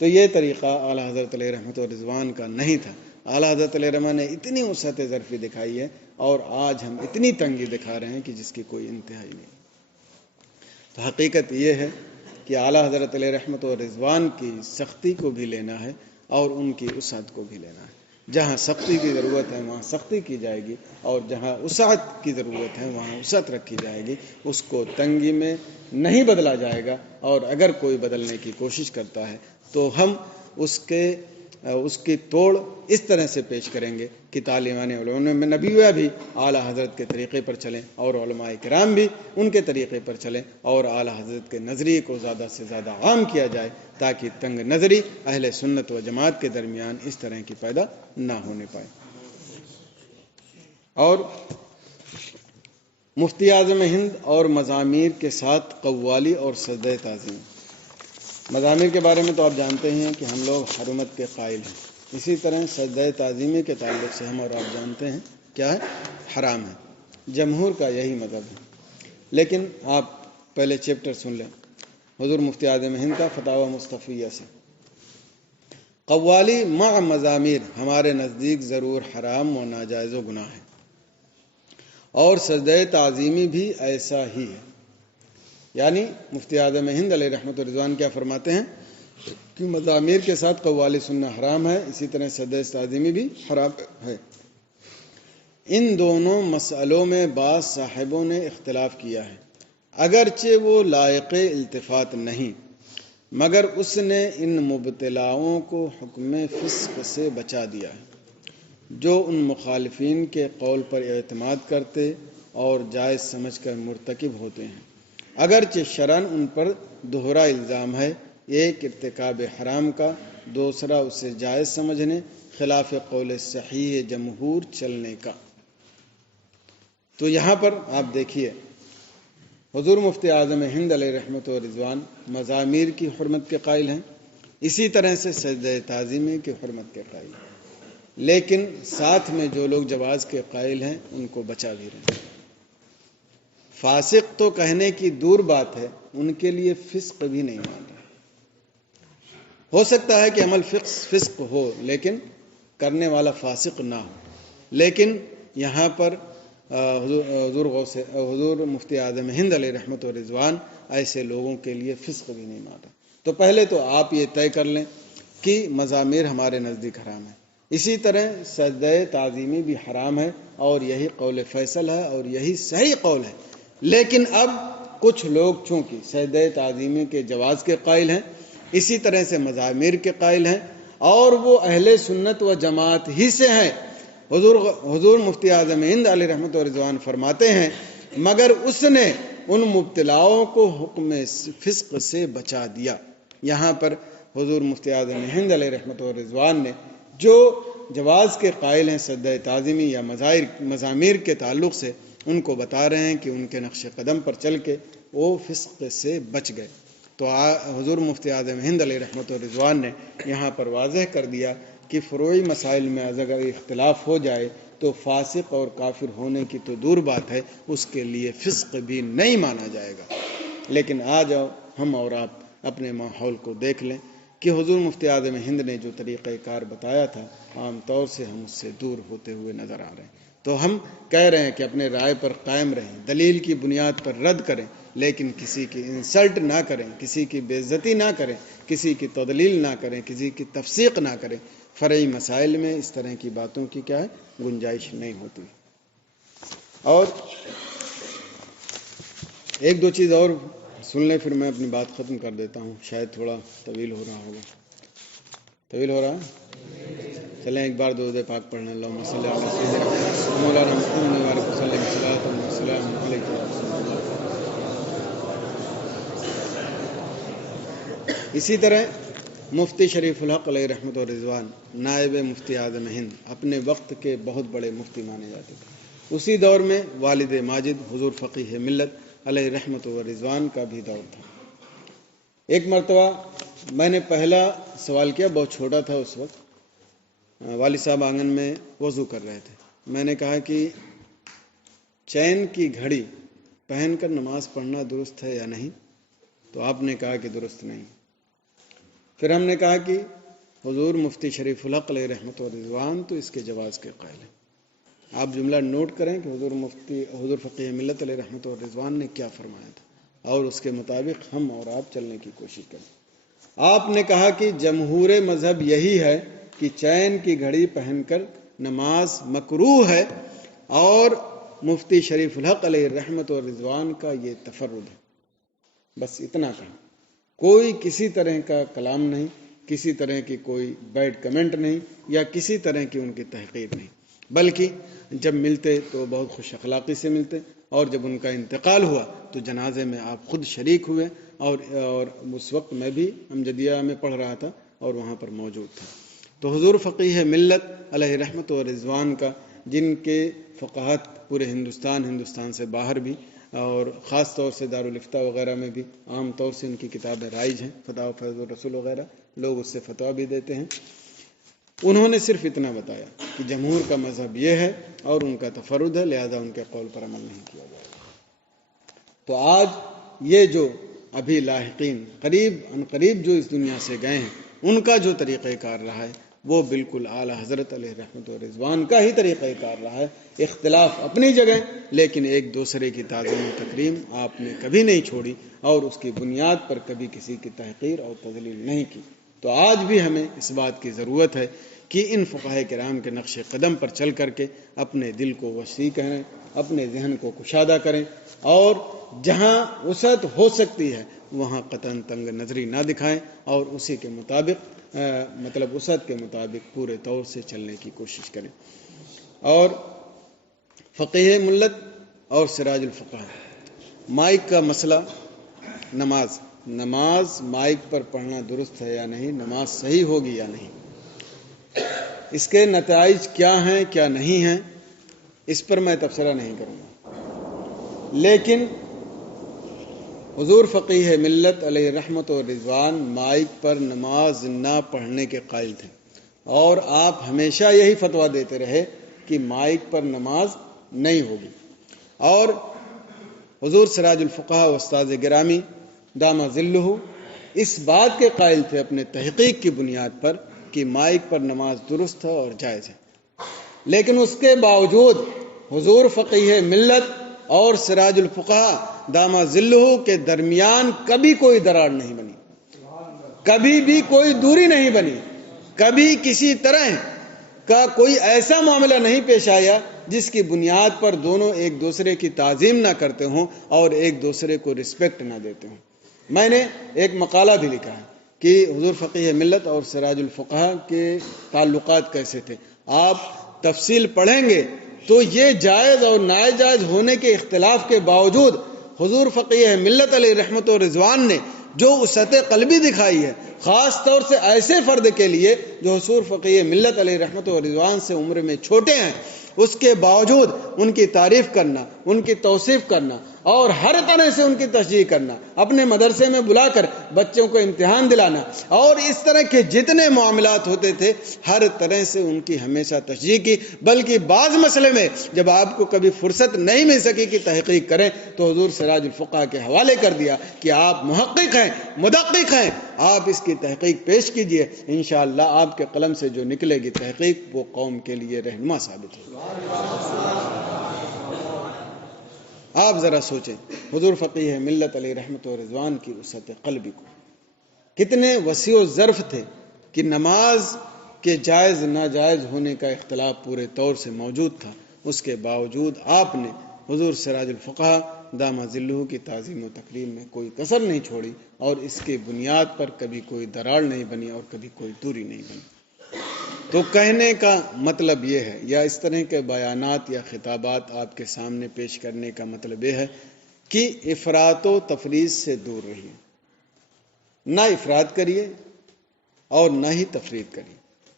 تو یہ طریقہ اعلیٰ حضرت علیہ رحمت و رضوان کا نہیں تھا۔ اعلیٰ حضرت علیہ رحمت نے اتنی وسعت ظرفی دکھائی ہے، اور آج ہم اتنی تنگی دکھا رہے ہیں کہ جس کی کوئی انتہا ہی نہیں۔ تو حقیقت یہ ہے کہ اعلیٰ حضرت علیہ رحمت و رضوان کی سختی کو بھی لینا ہے اور ان کی وسعت کو بھی لینا ہے۔ جہاں سختی کی ضرورت ہے وہاں سختی کی جائے گی، اور جہاں وسعت کی ضرورت ہے وہاں وسعت رکھی جائے گی۔ اس کو تنگی میں نہیں بدلا جائے گا، اور اگر کوئی بدلنے کی کوشش کرتا ہے تو ہم اس کی توڑ اس طرح سے پیش کریں گے کہ تعلیمان علوم نبیہ بھی اعلیٰ حضرت کے طریقے پر چلیں، اور علماء کرام بھی ان کے طریقے پر چلیں، اور اعلیٰ حضرت کے نظریے کو زیادہ سے زیادہ عام کیا جائے، تاکہ تنگ نظری اہل سنت و جماعت کے درمیان اس طرح کی پیدا نہ ہونے پائے۔ اور مفتی اعظم ہند اور مزامیر کے ساتھ قوالی اور سجدہ تعظیم۔ مزامیر کے بارے میں تو آپ جانتے ہیں کہ ہم لوگ حرمت کے قائل ہیں، اسی طرح سجدہ تعظیمی کے تعلق سے ہم اور آپ جانتے ہیں کیا ہے، حرام ہے۔ جمہور کا یہی مذہب ہے، لیکن آپ پہلے چیپٹر سن لیں حضور مفتی اعظم ہند کا فتاوی مصطفیہ سے۔ قوالی مع مزامیر ہمارے نزدیک ضرور حرام و ناجائز و گناہ ہے، اور سجدہ تعظیمی بھی ایسا ہی ہے۔ یعنی مفتی اعظم ہند علیہ رحمت و رضوان کیا فرماتے ہیں کہ مزامیر کے ساتھ قوالی سننا حرام ہے، اسی طرح سجدہ تعظیمی بھی حرام ہے۔ ان دونوں مسئلوں میں بعض صاحبوں نے اختلاف کیا ہے، اگرچہ وہ لائق التفات نہیں، مگر اس نے ان مبتلاؤں کو حکم فسق سے بچا دیا ہے جو ان مخالفین کے قول پر اعتماد کرتے اور جائز سمجھ کر مرتکب ہوتے ہیں۔ اگرچہ شرعاً ان پر دوہرا الزام ہے، ایک ارتکاب حرام کا، دوسرا اسے جائز سمجھنے، خلاف قول صحیح جمہور چلنے کا۔ تو یہاں پر آپ دیکھیے حضور مفتی اعظم ہند علیہ رحمت و رضوان مزامیر کی حرمت کے قائل ہیں، اسی طرح سے سجدہ تعظیمی کی حرمت کے قائل ہیں، لیکن ساتھ میں جو لوگ جواز کے قائل ہیں ان کو بچا بھی رہے ہیں۔ فاسق تو کہنے کی دور بات ہے، ان کے لیے فسق بھی نہیں مان رہا۔ ہو سکتا ہے کہ عمل فسق ہو لیکن کرنے والا فاسق نہ ہو، لیکن یہاں پر حضور مفتی اعظم ہند علیہ رحمت و رضوان ایسے لوگوں کے لیے فسق بھی نہیں مان رہا۔ تو پہلے تو آپ یہ طے کر لیں کہ مزامیر ہمارے نزدیک حرام ہے، اسی طرح سجدہ تعظیمی بھی حرام ہے، اور یہی قول فیصل ہے اور یہی صحیح قول ہے۔ لیکن اب کچھ لوگ چونکہ سجدہ تعظیمی کے جواز کے قائل ہیں، اسی طرح سے مزامیر کے قائل ہیں، اور وہ اہل سنت و جماعت ہی سے ہیں۔ حضور مفتی اعظم ہند علیہ رحمت و رضوان فرماتے ہیں مگر اس نے ان مبتلاؤں کو حکم فسق سے بچا دیا۔ یہاں پر حضور مفتی اعظم ہند علیہ رحمت و رضوان نے جو جواز کے قائل ہیں سجدہ تعظیمی یا مزامیر کے تعلق سے، ان کو بتا رہے ہیں کہ ان کے نقش قدم پر چل کے وہ فسق سے بچ گئے۔ تو حضور مفتی اعظم ہند علیہ رحمت و رضوان نے یہاں پر واضح کر دیا کہ فروعی مسائل میں اگر اختلاف ہو جائے تو فاسق اور کافر ہونے کی تو دور بات ہے، اس کے لیے فسق بھی نہیں مانا جائے گا۔ لیکن آج ہم اور آپ اپنے ماحول کو دیکھ لیں کہ حضور مفتی اعظم ہند نے جو طریقہ کار بتایا تھا، عام طور سے ہم اس سے دور ہوتے ہوئے نظر آ رہے ہیں۔ تو ہم کہہ رہے ہیں کہ اپنے رائے پر قائم رہیں، دلیل کی بنیاد پر رد کریں، لیکن کسی کی انسلٹ نہ کریں، کسی کی بے عزتی نہ کریں، کسی کی تضلیل نہ کریں، کسی کی تفسیق نہ کریں۔ فرعی مسائل میں اس طرح کی باتوں کی کیا ہے، گنجائش نہیں ہوتی۔ اور ایک دو چیز اور سن لیں، پھر میں اپنی بات ختم کر دیتا ہوں، شاید تھوڑا طویل ہو رہا ہوگا۔ طویل ہو رہا ہے؟ چلیں ایک بار درود پاک پڑھنا، اللہم صلی علی سیدنا مولانا محمد و علیہ وسلم صلاۃ و سلام علیکم۔ اسی طرح مفتی شریف الحق علیہ رحمت و رضوان نائب مفتی اعظم ہند اپنے وقت کے بہت بڑے مفتی مانے جاتے تھے۔ اسی دور میں والد ماجد حضور فقیہ ملت علیہ رحمت و رضوان کا بھی دور تھا۔ ایک مرتبہ میں نے پہلا سوال کیا، بہت چھوٹا تھا اس وقت، والد صاحب آنگن میں وضو کر رہے تھے۔ میں نے کہا کہ چین کی گھڑی پہن کر نماز پڑھنا درست ہے یا نہیں؟ تو آپ نے کہا کہ درست نہیں۔ پھر ہم نے کہا کہ حضور مفتی شریف الحق علیہ رحمت و رضوان تو اس کے جواز کے قائل ہیں۔ آپ جملہ نوٹ کریں کہ حضور فقیہ ملت علیہ رحمت و رضوان نے کیا فرمایا تھا، اور اس کے مطابق ہم اور آپ چلنے کی کوشش کریں۔ آپ نے کہا کہ جمہور مذہب یہی ہے کہ چین کی گھڑی پہن کر نماز مکروہ ہے، اور مفتی شریف الحق علیہ رحمت و رضوان کا یہ تفرد ہے۔ بس اتنا کہا، کوئی کسی طرح کا کلام نہیں، کسی طرح کی کوئی بیڈ کمنٹ نہیں، یا کسی طرح کی ان کی تحقیر نہیں، بلکہ جب ملتے تو بہت خوش اخلاقی سے ملتے، اور جب ان کا انتقال ہوا تو جنازے میں آپ خود شریک ہوئے، اور اس وقت میں بھی امجدیہ میں پڑھ رہا تھا اور وہاں پر موجود تھا۔ تو حضور فقیہ ملت علیہ رحمت و رضوان کا، جن کے فقاہت پورے ہندوستان سے باہر بھی، اور خاص طور سے دارالفتہ وغیرہ میں بھی عام طور سے ان کی کتابیں رائج ہیں، فتح و فیض الرسول وغیرہ، لوگ اس سے فتویٰ بھی دیتے ہیں۔ انہوں نے صرف اتنا بتایا کہ جمہور کا مذہب یہ ہے اور ان کا تفرد ہے، لہذا ان کے قول پر عمل نہیں کیا جائے گا۔ تو آج یہ جو ابھی لاحقین قریب جو اس دنیا سے گئے ہیں، ان کا جو طریقہ کار رہا ہے وہ بالکل اعلیٰ حضرت علیہ رحمت و رضوان کا ہی طریقہ کار رہا ہے۔ اختلاف اپنی جگہ، لیکن ایک دوسرے کی تعظیم و تکریم آپ نے کبھی نہیں چھوڑی، اور اس کی بنیاد پر کبھی کسی کی تحقیر اور تضلیل نہیں کی۔ تو آج بھی ہمیں اس بات کی ضرورت ہے کہ ان فقہاء کرام کے نقش قدم پر چل کر کے اپنے دل کو وسیع کریں، اپنے ذہن کو کشادہ کریں، اور جہاں وسعت ہو سکتی ہے وہاں قطعاً تنگ نظری نہ دکھائیں، اور اسی کے مطابق وسعت کے مطابق پورے طور سے چلنے کی کوشش کریں۔ اور فقیہ ملت اور سراج الفقہ، مائک کا مسئلہ، نماز مائک پر پڑھنا درست ہے یا نہیں، نماز صحیح ہوگی یا نہیں، اس کے نتائج کیا ہیں کیا نہیں ہیں، اس پر میں تبصرہ نہیں کروں گا۔ لیکن حضور فقیہ ملت علیہ رحمت و رضوان مائک پر نماز نہ پڑھنے کے قائل تھے، اور آپ ہمیشہ یہی فتویٰ دیتے رہے کہ مائک پر نماز نہیں ہوگی۔ اور حضور سراج الفقہ استاذ گرامی دامہ ظلہ اس بات کے قائل تھے اپنے تحقیق کی بنیاد پر کہ مائک پر نماز درست ہے اور جائز ہے، لیکن اس کے باوجود حضور فقیہ ملت اور سراج الفقہ دامہ ظلہ کے درمیان کبھی کوئی دراڑ نہیں بنی، کبھی بھی کوئی دوری نہیں بنی، کبھی کسی طرح کا کوئی ایسا معاملہ نہیں پیش آیا جس کی بنیاد پر دونوں ایک دوسرے کی تعظیم نہ کرتے ہوں اور ایک دوسرے کو رسپیکٹ نہ دیتے ہوں۔ میں نے ایک مقالہ بھی لکھا ہے کہ حضور فقیہ ملت اور سراج الفقہ کے تعلقات کیسے تھے۔ آپ تفصیل پڑھیں گے تو یہ جائز اور ناجائز ہونے کے اختلاف کے باوجود حضور فقیہ ملت علیہ رحمت و رضوان نے جو وسعت قلبی دکھائی ہے، خاص طور سے ایسے فرد کے لیے جو حضور فقیہ ملت علیہ رحمت و رضوان سے عمر میں چھوٹے ہیں، اس کے باوجود ان کی تعریف کرنا، ان کی توصیف کرنا اور ہر طرح سے ان کی تشجیع کرنا، اپنے مدرسے میں بلا کر بچوں کو امتحان دلانا اور اس طرح کے جتنے معاملات ہوتے تھے ہر طرح سے ان کی ہمیشہ تشجیع کی، بلکہ بعض مسئلے میں جب آپ کو کبھی فرصت نہیں مل سکی کہ تحقیق کریں تو حضور سراج الفقہ کے حوالے کر دیا کہ آپ محقق ہیں، مدقق ہیں، آپ اس کی تحقیق پیش کیجئے، انشاءاللہ آپ کے قلم سے جو نکلے گی تحقیق وہ قوم کے لیے رہنما ثابت ہوگی۔ آپ ذرا سوچیں حضور فقیہ ملت علیہ رحمت و رضوان کی وسعت قلبی کو، کتنے وسیع و ظرف تھے کہ نماز کے جائز ناجائز ہونے کا اختلاف پورے طور سے موجود تھا، اس کے باوجود آپ نے حضور سراج الفقہ دامہ ظلہ کی تعظیم و تکریم میں کوئی کسر نہیں چھوڑی اور اس کی بنیاد پر کبھی کوئی دراڑ نہیں بنی اور کبھی کوئی دوری نہیں بنی۔ تو کہنے کا مطلب یہ ہے، یا اس طرح کے بیانات یا خطابات آپ کے سامنے پیش کرنے کا مطلب یہ ہے کہ افراط و تفریط سے دور رہیے، نہ افراط کریے اور نہ ہی تفریط کریے،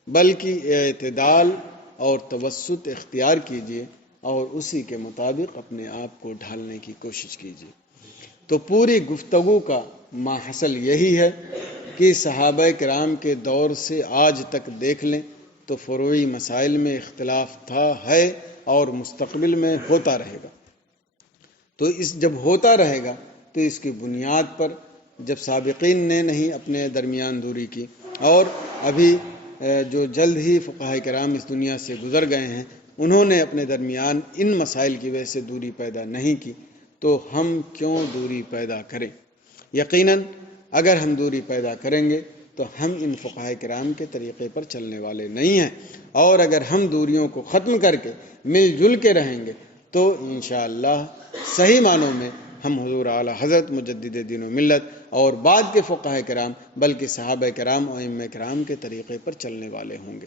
بلکہ اعتدال اور توسط اختیار کیجیے اور اسی کے مطابق اپنے آپ کو ڈھالنے کی کوشش کیجیے۔ تو پوری گفتگو کا ماحصل یہی ہے کہ صحابہ کرام کے دور سے آج تک دیکھ لیں تو فروعی مسائل میں اختلاف تھا، ہے اور مستقبل میں ہوتا رہے گا۔ تو جب ہوتا رہے گا تو اس کی بنیاد پر جب سابقین نے نہیں اپنے درمیان دوری کی اور ابھی جو جلد ہی فقہاء کرام اس دنیا سے گزر گئے ہیں انہوں نے اپنے درمیان ان مسائل کی وجہ سے دوری پیدا نہیں کی، تو ہم کیوں دوری پیدا کریں؟ یقیناً اگر ہم دوری پیدا کریں گے تو ہم ان فقہاء کرام کے طریقے پر چلنے والے نہیں ہیں، اور اگر ہم دوریوں کو ختم کر کے مل جل کے رہیں گے تو انشاءاللہ صحیح معنوں میں ہم حضور اعلی حضرت مجدد دین و ملت اور بعد کے فقہاء کرام بلکہ صحابہ کرام اور ائمہ کرام کے طریقے پر چلنے والے ہوں گے۔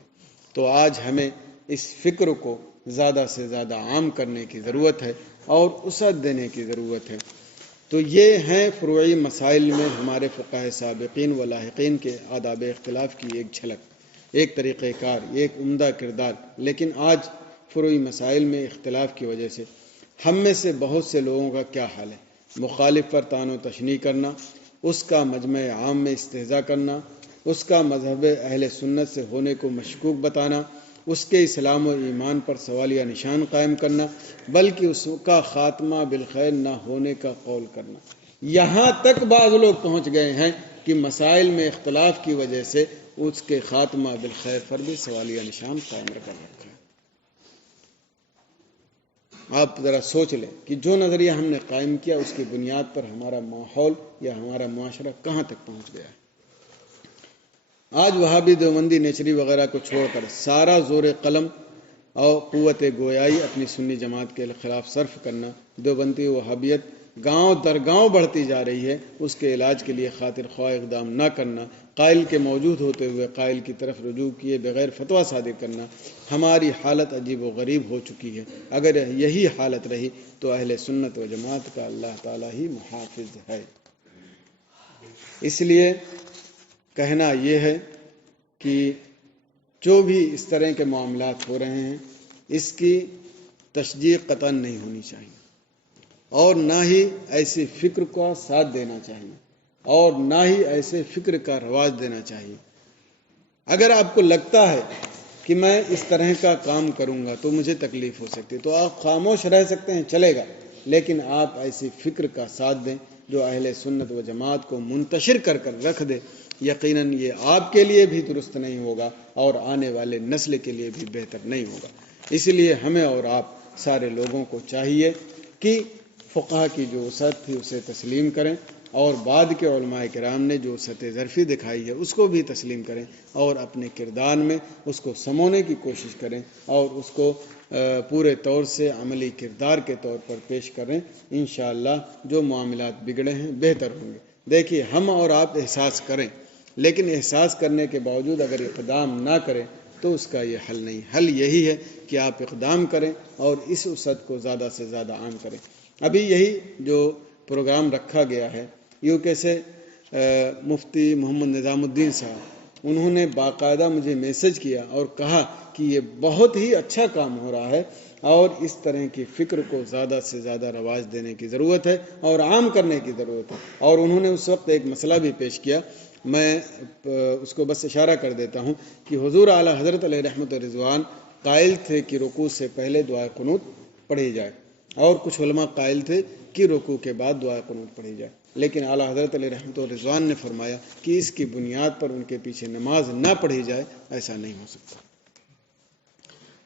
تو آج ہمیں اس فکر کو زیادہ سے زیادہ عام کرنے کی ضرورت ہے اور وسعت دینے کی ضرورت ہے۔ تو یہ ہیں فروعی مسائل میں ہمارے فقہاء سابقین و لاحقین کے آداب اختلاف کی ایک جھلک، ایک طریقہ کار، ایک عمدہ کردار۔ لیکن آج فروعی مسائل میں اختلاف کی وجہ سے ہم میں سے بہت سے لوگوں کا کیا حال ہے؟ مخالف پر طعن و تشنیع کرنا، اس کا مجمع عام میں استہزاء کرنا، اس کا مذہب اہل سنت سے ہونے کو مشکوک بتانا، اس کے اسلام و ایمان پر سوالیہ نشان قائم کرنا، بلکہ اس کا خاتمہ بالخیر نہ ہونے کا قول کرنا۔ یہاں تک بعض لوگ پہنچ گئے ہیں کہ مسائل میں اختلاف کی وجہ سے اس کے خاتمہ بالخیر پر بھی سوالیہ نشان قائم کر رکھا ہے۔ آپ ذرا سوچ لیں کہ جو نظریہ ہم نے قائم کیا اس کی بنیاد پر ہمارا ماحول یا ہمارا معاشرہ کہاں تک پہنچ گیا ہے۔ آج وہابی دیوبندی نیچری وغیرہ کو چھوڑ کر سارا زور قلم اور قوت گویائی اپنی سنی جماعت کے خلاف صرف کرنا، دیوبندی وہابیت گاؤں در گاؤں بڑھتی جا رہی ہے، اس کے علاج کے لیے خاطر خواہ اقدام نہ کرنا، قائل کے موجود ہوتے ہوئے قائل کی طرف رجوع کیے بغیر فتویٰ صادر کرنا، ہماری حالت عجیب و غریب ہو چکی ہے۔ اگر یہی حالت رہی تو اہل سنت و جماعت کا اللہ تعالیٰ ہی محافظ ہے۔ اس لیے کہنا یہ ہے کہ جو بھی اس طرح کے معاملات ہو رہے ہیں اس کی تشجیع قطعاً نہیں ہونی چاہیے، اور نہ ہی ایسی فکر کا ساتھ دینا چاہیے، اور نہ ہی ایسے فکر کا رواج دینا چاہیے۔ اگر آپ کو لگتا ہے کہ میں اس طرح کا کام کروں گا تو مجھے تکلیف ہو سکتی ہے تو آپ خاموش رہ سکتے ہیں، چلے گا، لیکن آپ ایسی فکر کا ساتھ دیں جو اہل سنت و جماعت کو منتشر کر رکھ دے، یقیناً یہ آپ کے لیے بھی درست نہیں ہوگا اور آنے والے نسل کے لیے بھی بہتر نہیں ہوگا۔ اس لیے ہمیں اور آپ سارے لوگوں کو چاہیے کہ فقہ کی جو وسعت تھی اسے تسلیم کریں، اور بعد کے علماء کرام نے جو وسعت ظرفی دکھائی ہے اس کو بھی تسلیم کریں، اور اپنے کردار میں اس کو سمونے کی کوشش کریں اور اس کو پورے طور سے عملی کردار کے طور پر پیش کریں۔ انشاءاللہ جو معاملات بگڑے ہیں بہتر ہوں گے۔ دیکھیے ہم اور آپ احساس کریں، لیکن احساس کرنے کے باوجود اگر اقدام نہ کریں تو اس کا یہ حل نہیں۔ حل یہی ہے کہ آپ اقدام کریں اور اس وسعت کو زیادہ سے زیادہ عام کریں۔ ابھی یہی جو پروگرام رکھا گیا ہے یو کے سے مفتی محمد نظام الدین صاحب، انہوں نے باقاعدہ مجھے میسج کیا اور کہا کہ یہ بہت ہی اچھا کام ہو رہا ہے اور اس طرح کی فکر کو زیادہ سے زیادہ رواج دینے کی ضرورت ہے اور عام کرنے کی ضرورت ہے. اور انہوں نے اس وقت ایک مسئلہ بھی پیش کیا، میں اس کو بس اشارہ کر دیتا ہوں کہ حضور اعلیٰ حضرت علیہ رحمت رضوان قائل تھے کہ رکوع سے پہلے دعائے قنوت پڑھی جائے، اور کچھ علماء قائل تھے کہ رکوع کے بعد دعائے قنوت پڑھی جائے، لیکن اعلیٰ حضرت علیہ رحمت رضوان نے فرمایا کہ اس کی بنیاد پر ان کے پیچھے نماز نہ پڑھی جائے، ایسا نہیں ہو سکتا.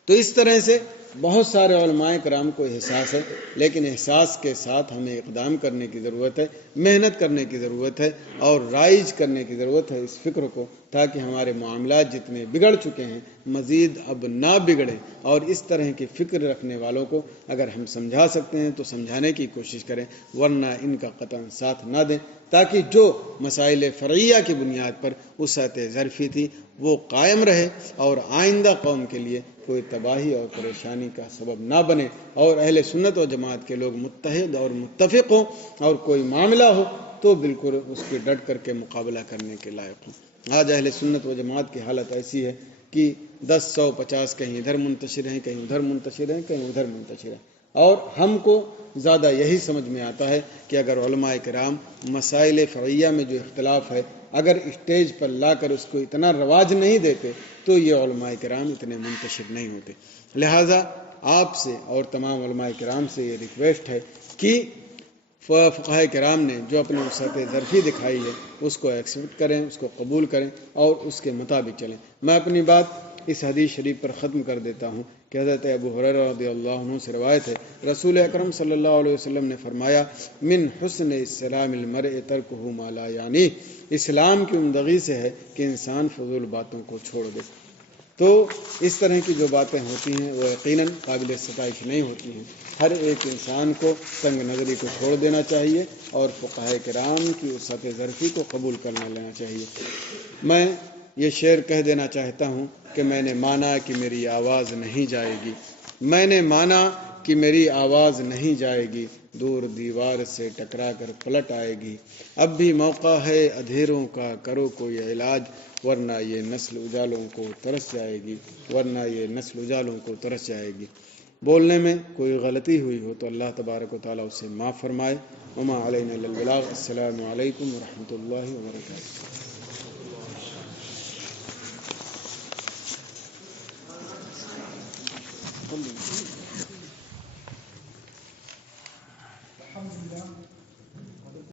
تو اس طرح سے بہت سارے علماء کرام کو احساس ہے، لیکن احساس کے ساتھ ہمیں اقدام کرنے کی ضرورت ہے، محنت کرنے کی ضرورت ہے اور رائج کرنے کی ضرورت ہے اس فکر کو، تاکہ ہمارے معاملات جتنے بگڑ چکے ہیں مزید اب نہ بگڑیں. اور اس طرح کی فکر رکھنے والوں کو اگر ہم سمجھا سکتے ہیں تو سمجھانے کی کوشش کریں، ورنہ ان کا قطعاً ساتھ نہ دیں، تاکہ جو مسائل فرعیہ کی بنیاد پر وسعت ظرفی تھی وہ قائم رہے اور آئندہ قوم کے لیے کوئی تباہی اور پریشانی کا سبب نہ بنے، اور اہل سنت و جماعت کے لوگ متحد اور متفق ہوں اور کوئی معاملہ ہو تو بالکل اس کی ڈٹ کر کے مقابلہ کرنے کے لائق ہوں. آج اہل سنت و جماعت کی حالت ایسی ہے کہ 10 100 50 کہیں ادھر منتشر ہیں، کہیں ادھر منتشر ہیں، کہیں ادھر منتشر ہیں، اور ہم کو زیادہ یہی سمجھ میں آتا ہے کہ اگر علماء کرام مسائل فرعیہ میں جو اختلاف ہے اگر اسٹیج پر لا کر اس کو اتنا رواج نہیں دیتے تو یہ علماء کرام اتنے منتشر نہیں ہوتے. لہٰذا آپ سے اور تمام علماء کرام سے یہ ریکویسٹ ہے کہ فقہاء کرام نے جو اپنی وسعت ظرفی دکھائی ہے اس کو ایکسیپٹ کریں، اس کو قبول کریں اور اس کے مطابق چلیں. میں اپنی بات اس حدیث شریف پر ختم کر دیتا ہوں کہ حضرت ابو ہریرہ رضی اللہ عنہ سے روایت ہے، رسول اکرم صلی اللہ علیہ وسلم نے فرمایا، من حسن اسلام المرء ترکہ ما لا یعنی، اسلام کی عمدگی سے ہے کہ انسان فضول باتوں کو چھوڑ دے. تو اس طرح کی جو باتیں ہوتی ہیں وہ یقیناً قابل ستائش نہیں ہوتی ہیں. ہر ایک انسان کو تنگ نظری کو چھوڑ دینا چاہیے اور فقہاء کرام کی وسعت ظرفی کو قبول کرنا لینا چاہیے. میں یہ شعر کہہ دینا چاہتا ہوں کہ میں نے مانا کہ میری آواز نہیں جائے گی، میں نے مانا کہ میری آواز نہیں جائے گی، دور دیوار سے ٹکرا کر پلٹ آئے گی. اب بھی موقع ہے اندھیروں کا، کرو کوئی علاج، ورنہ یہ نسل اجالوں کو ترس جائے گی، ورنہ یہ نسل اجالوں کو ترس جائے گی. بولنے میں کوئی غلطی ہوئی ہو تو اللہ تبارک و تعالیٰ اسے معاف فرمائے. وما علینا الا البلاغ. السلام علیکم ورحمۃ اللہ وبرکاتہ.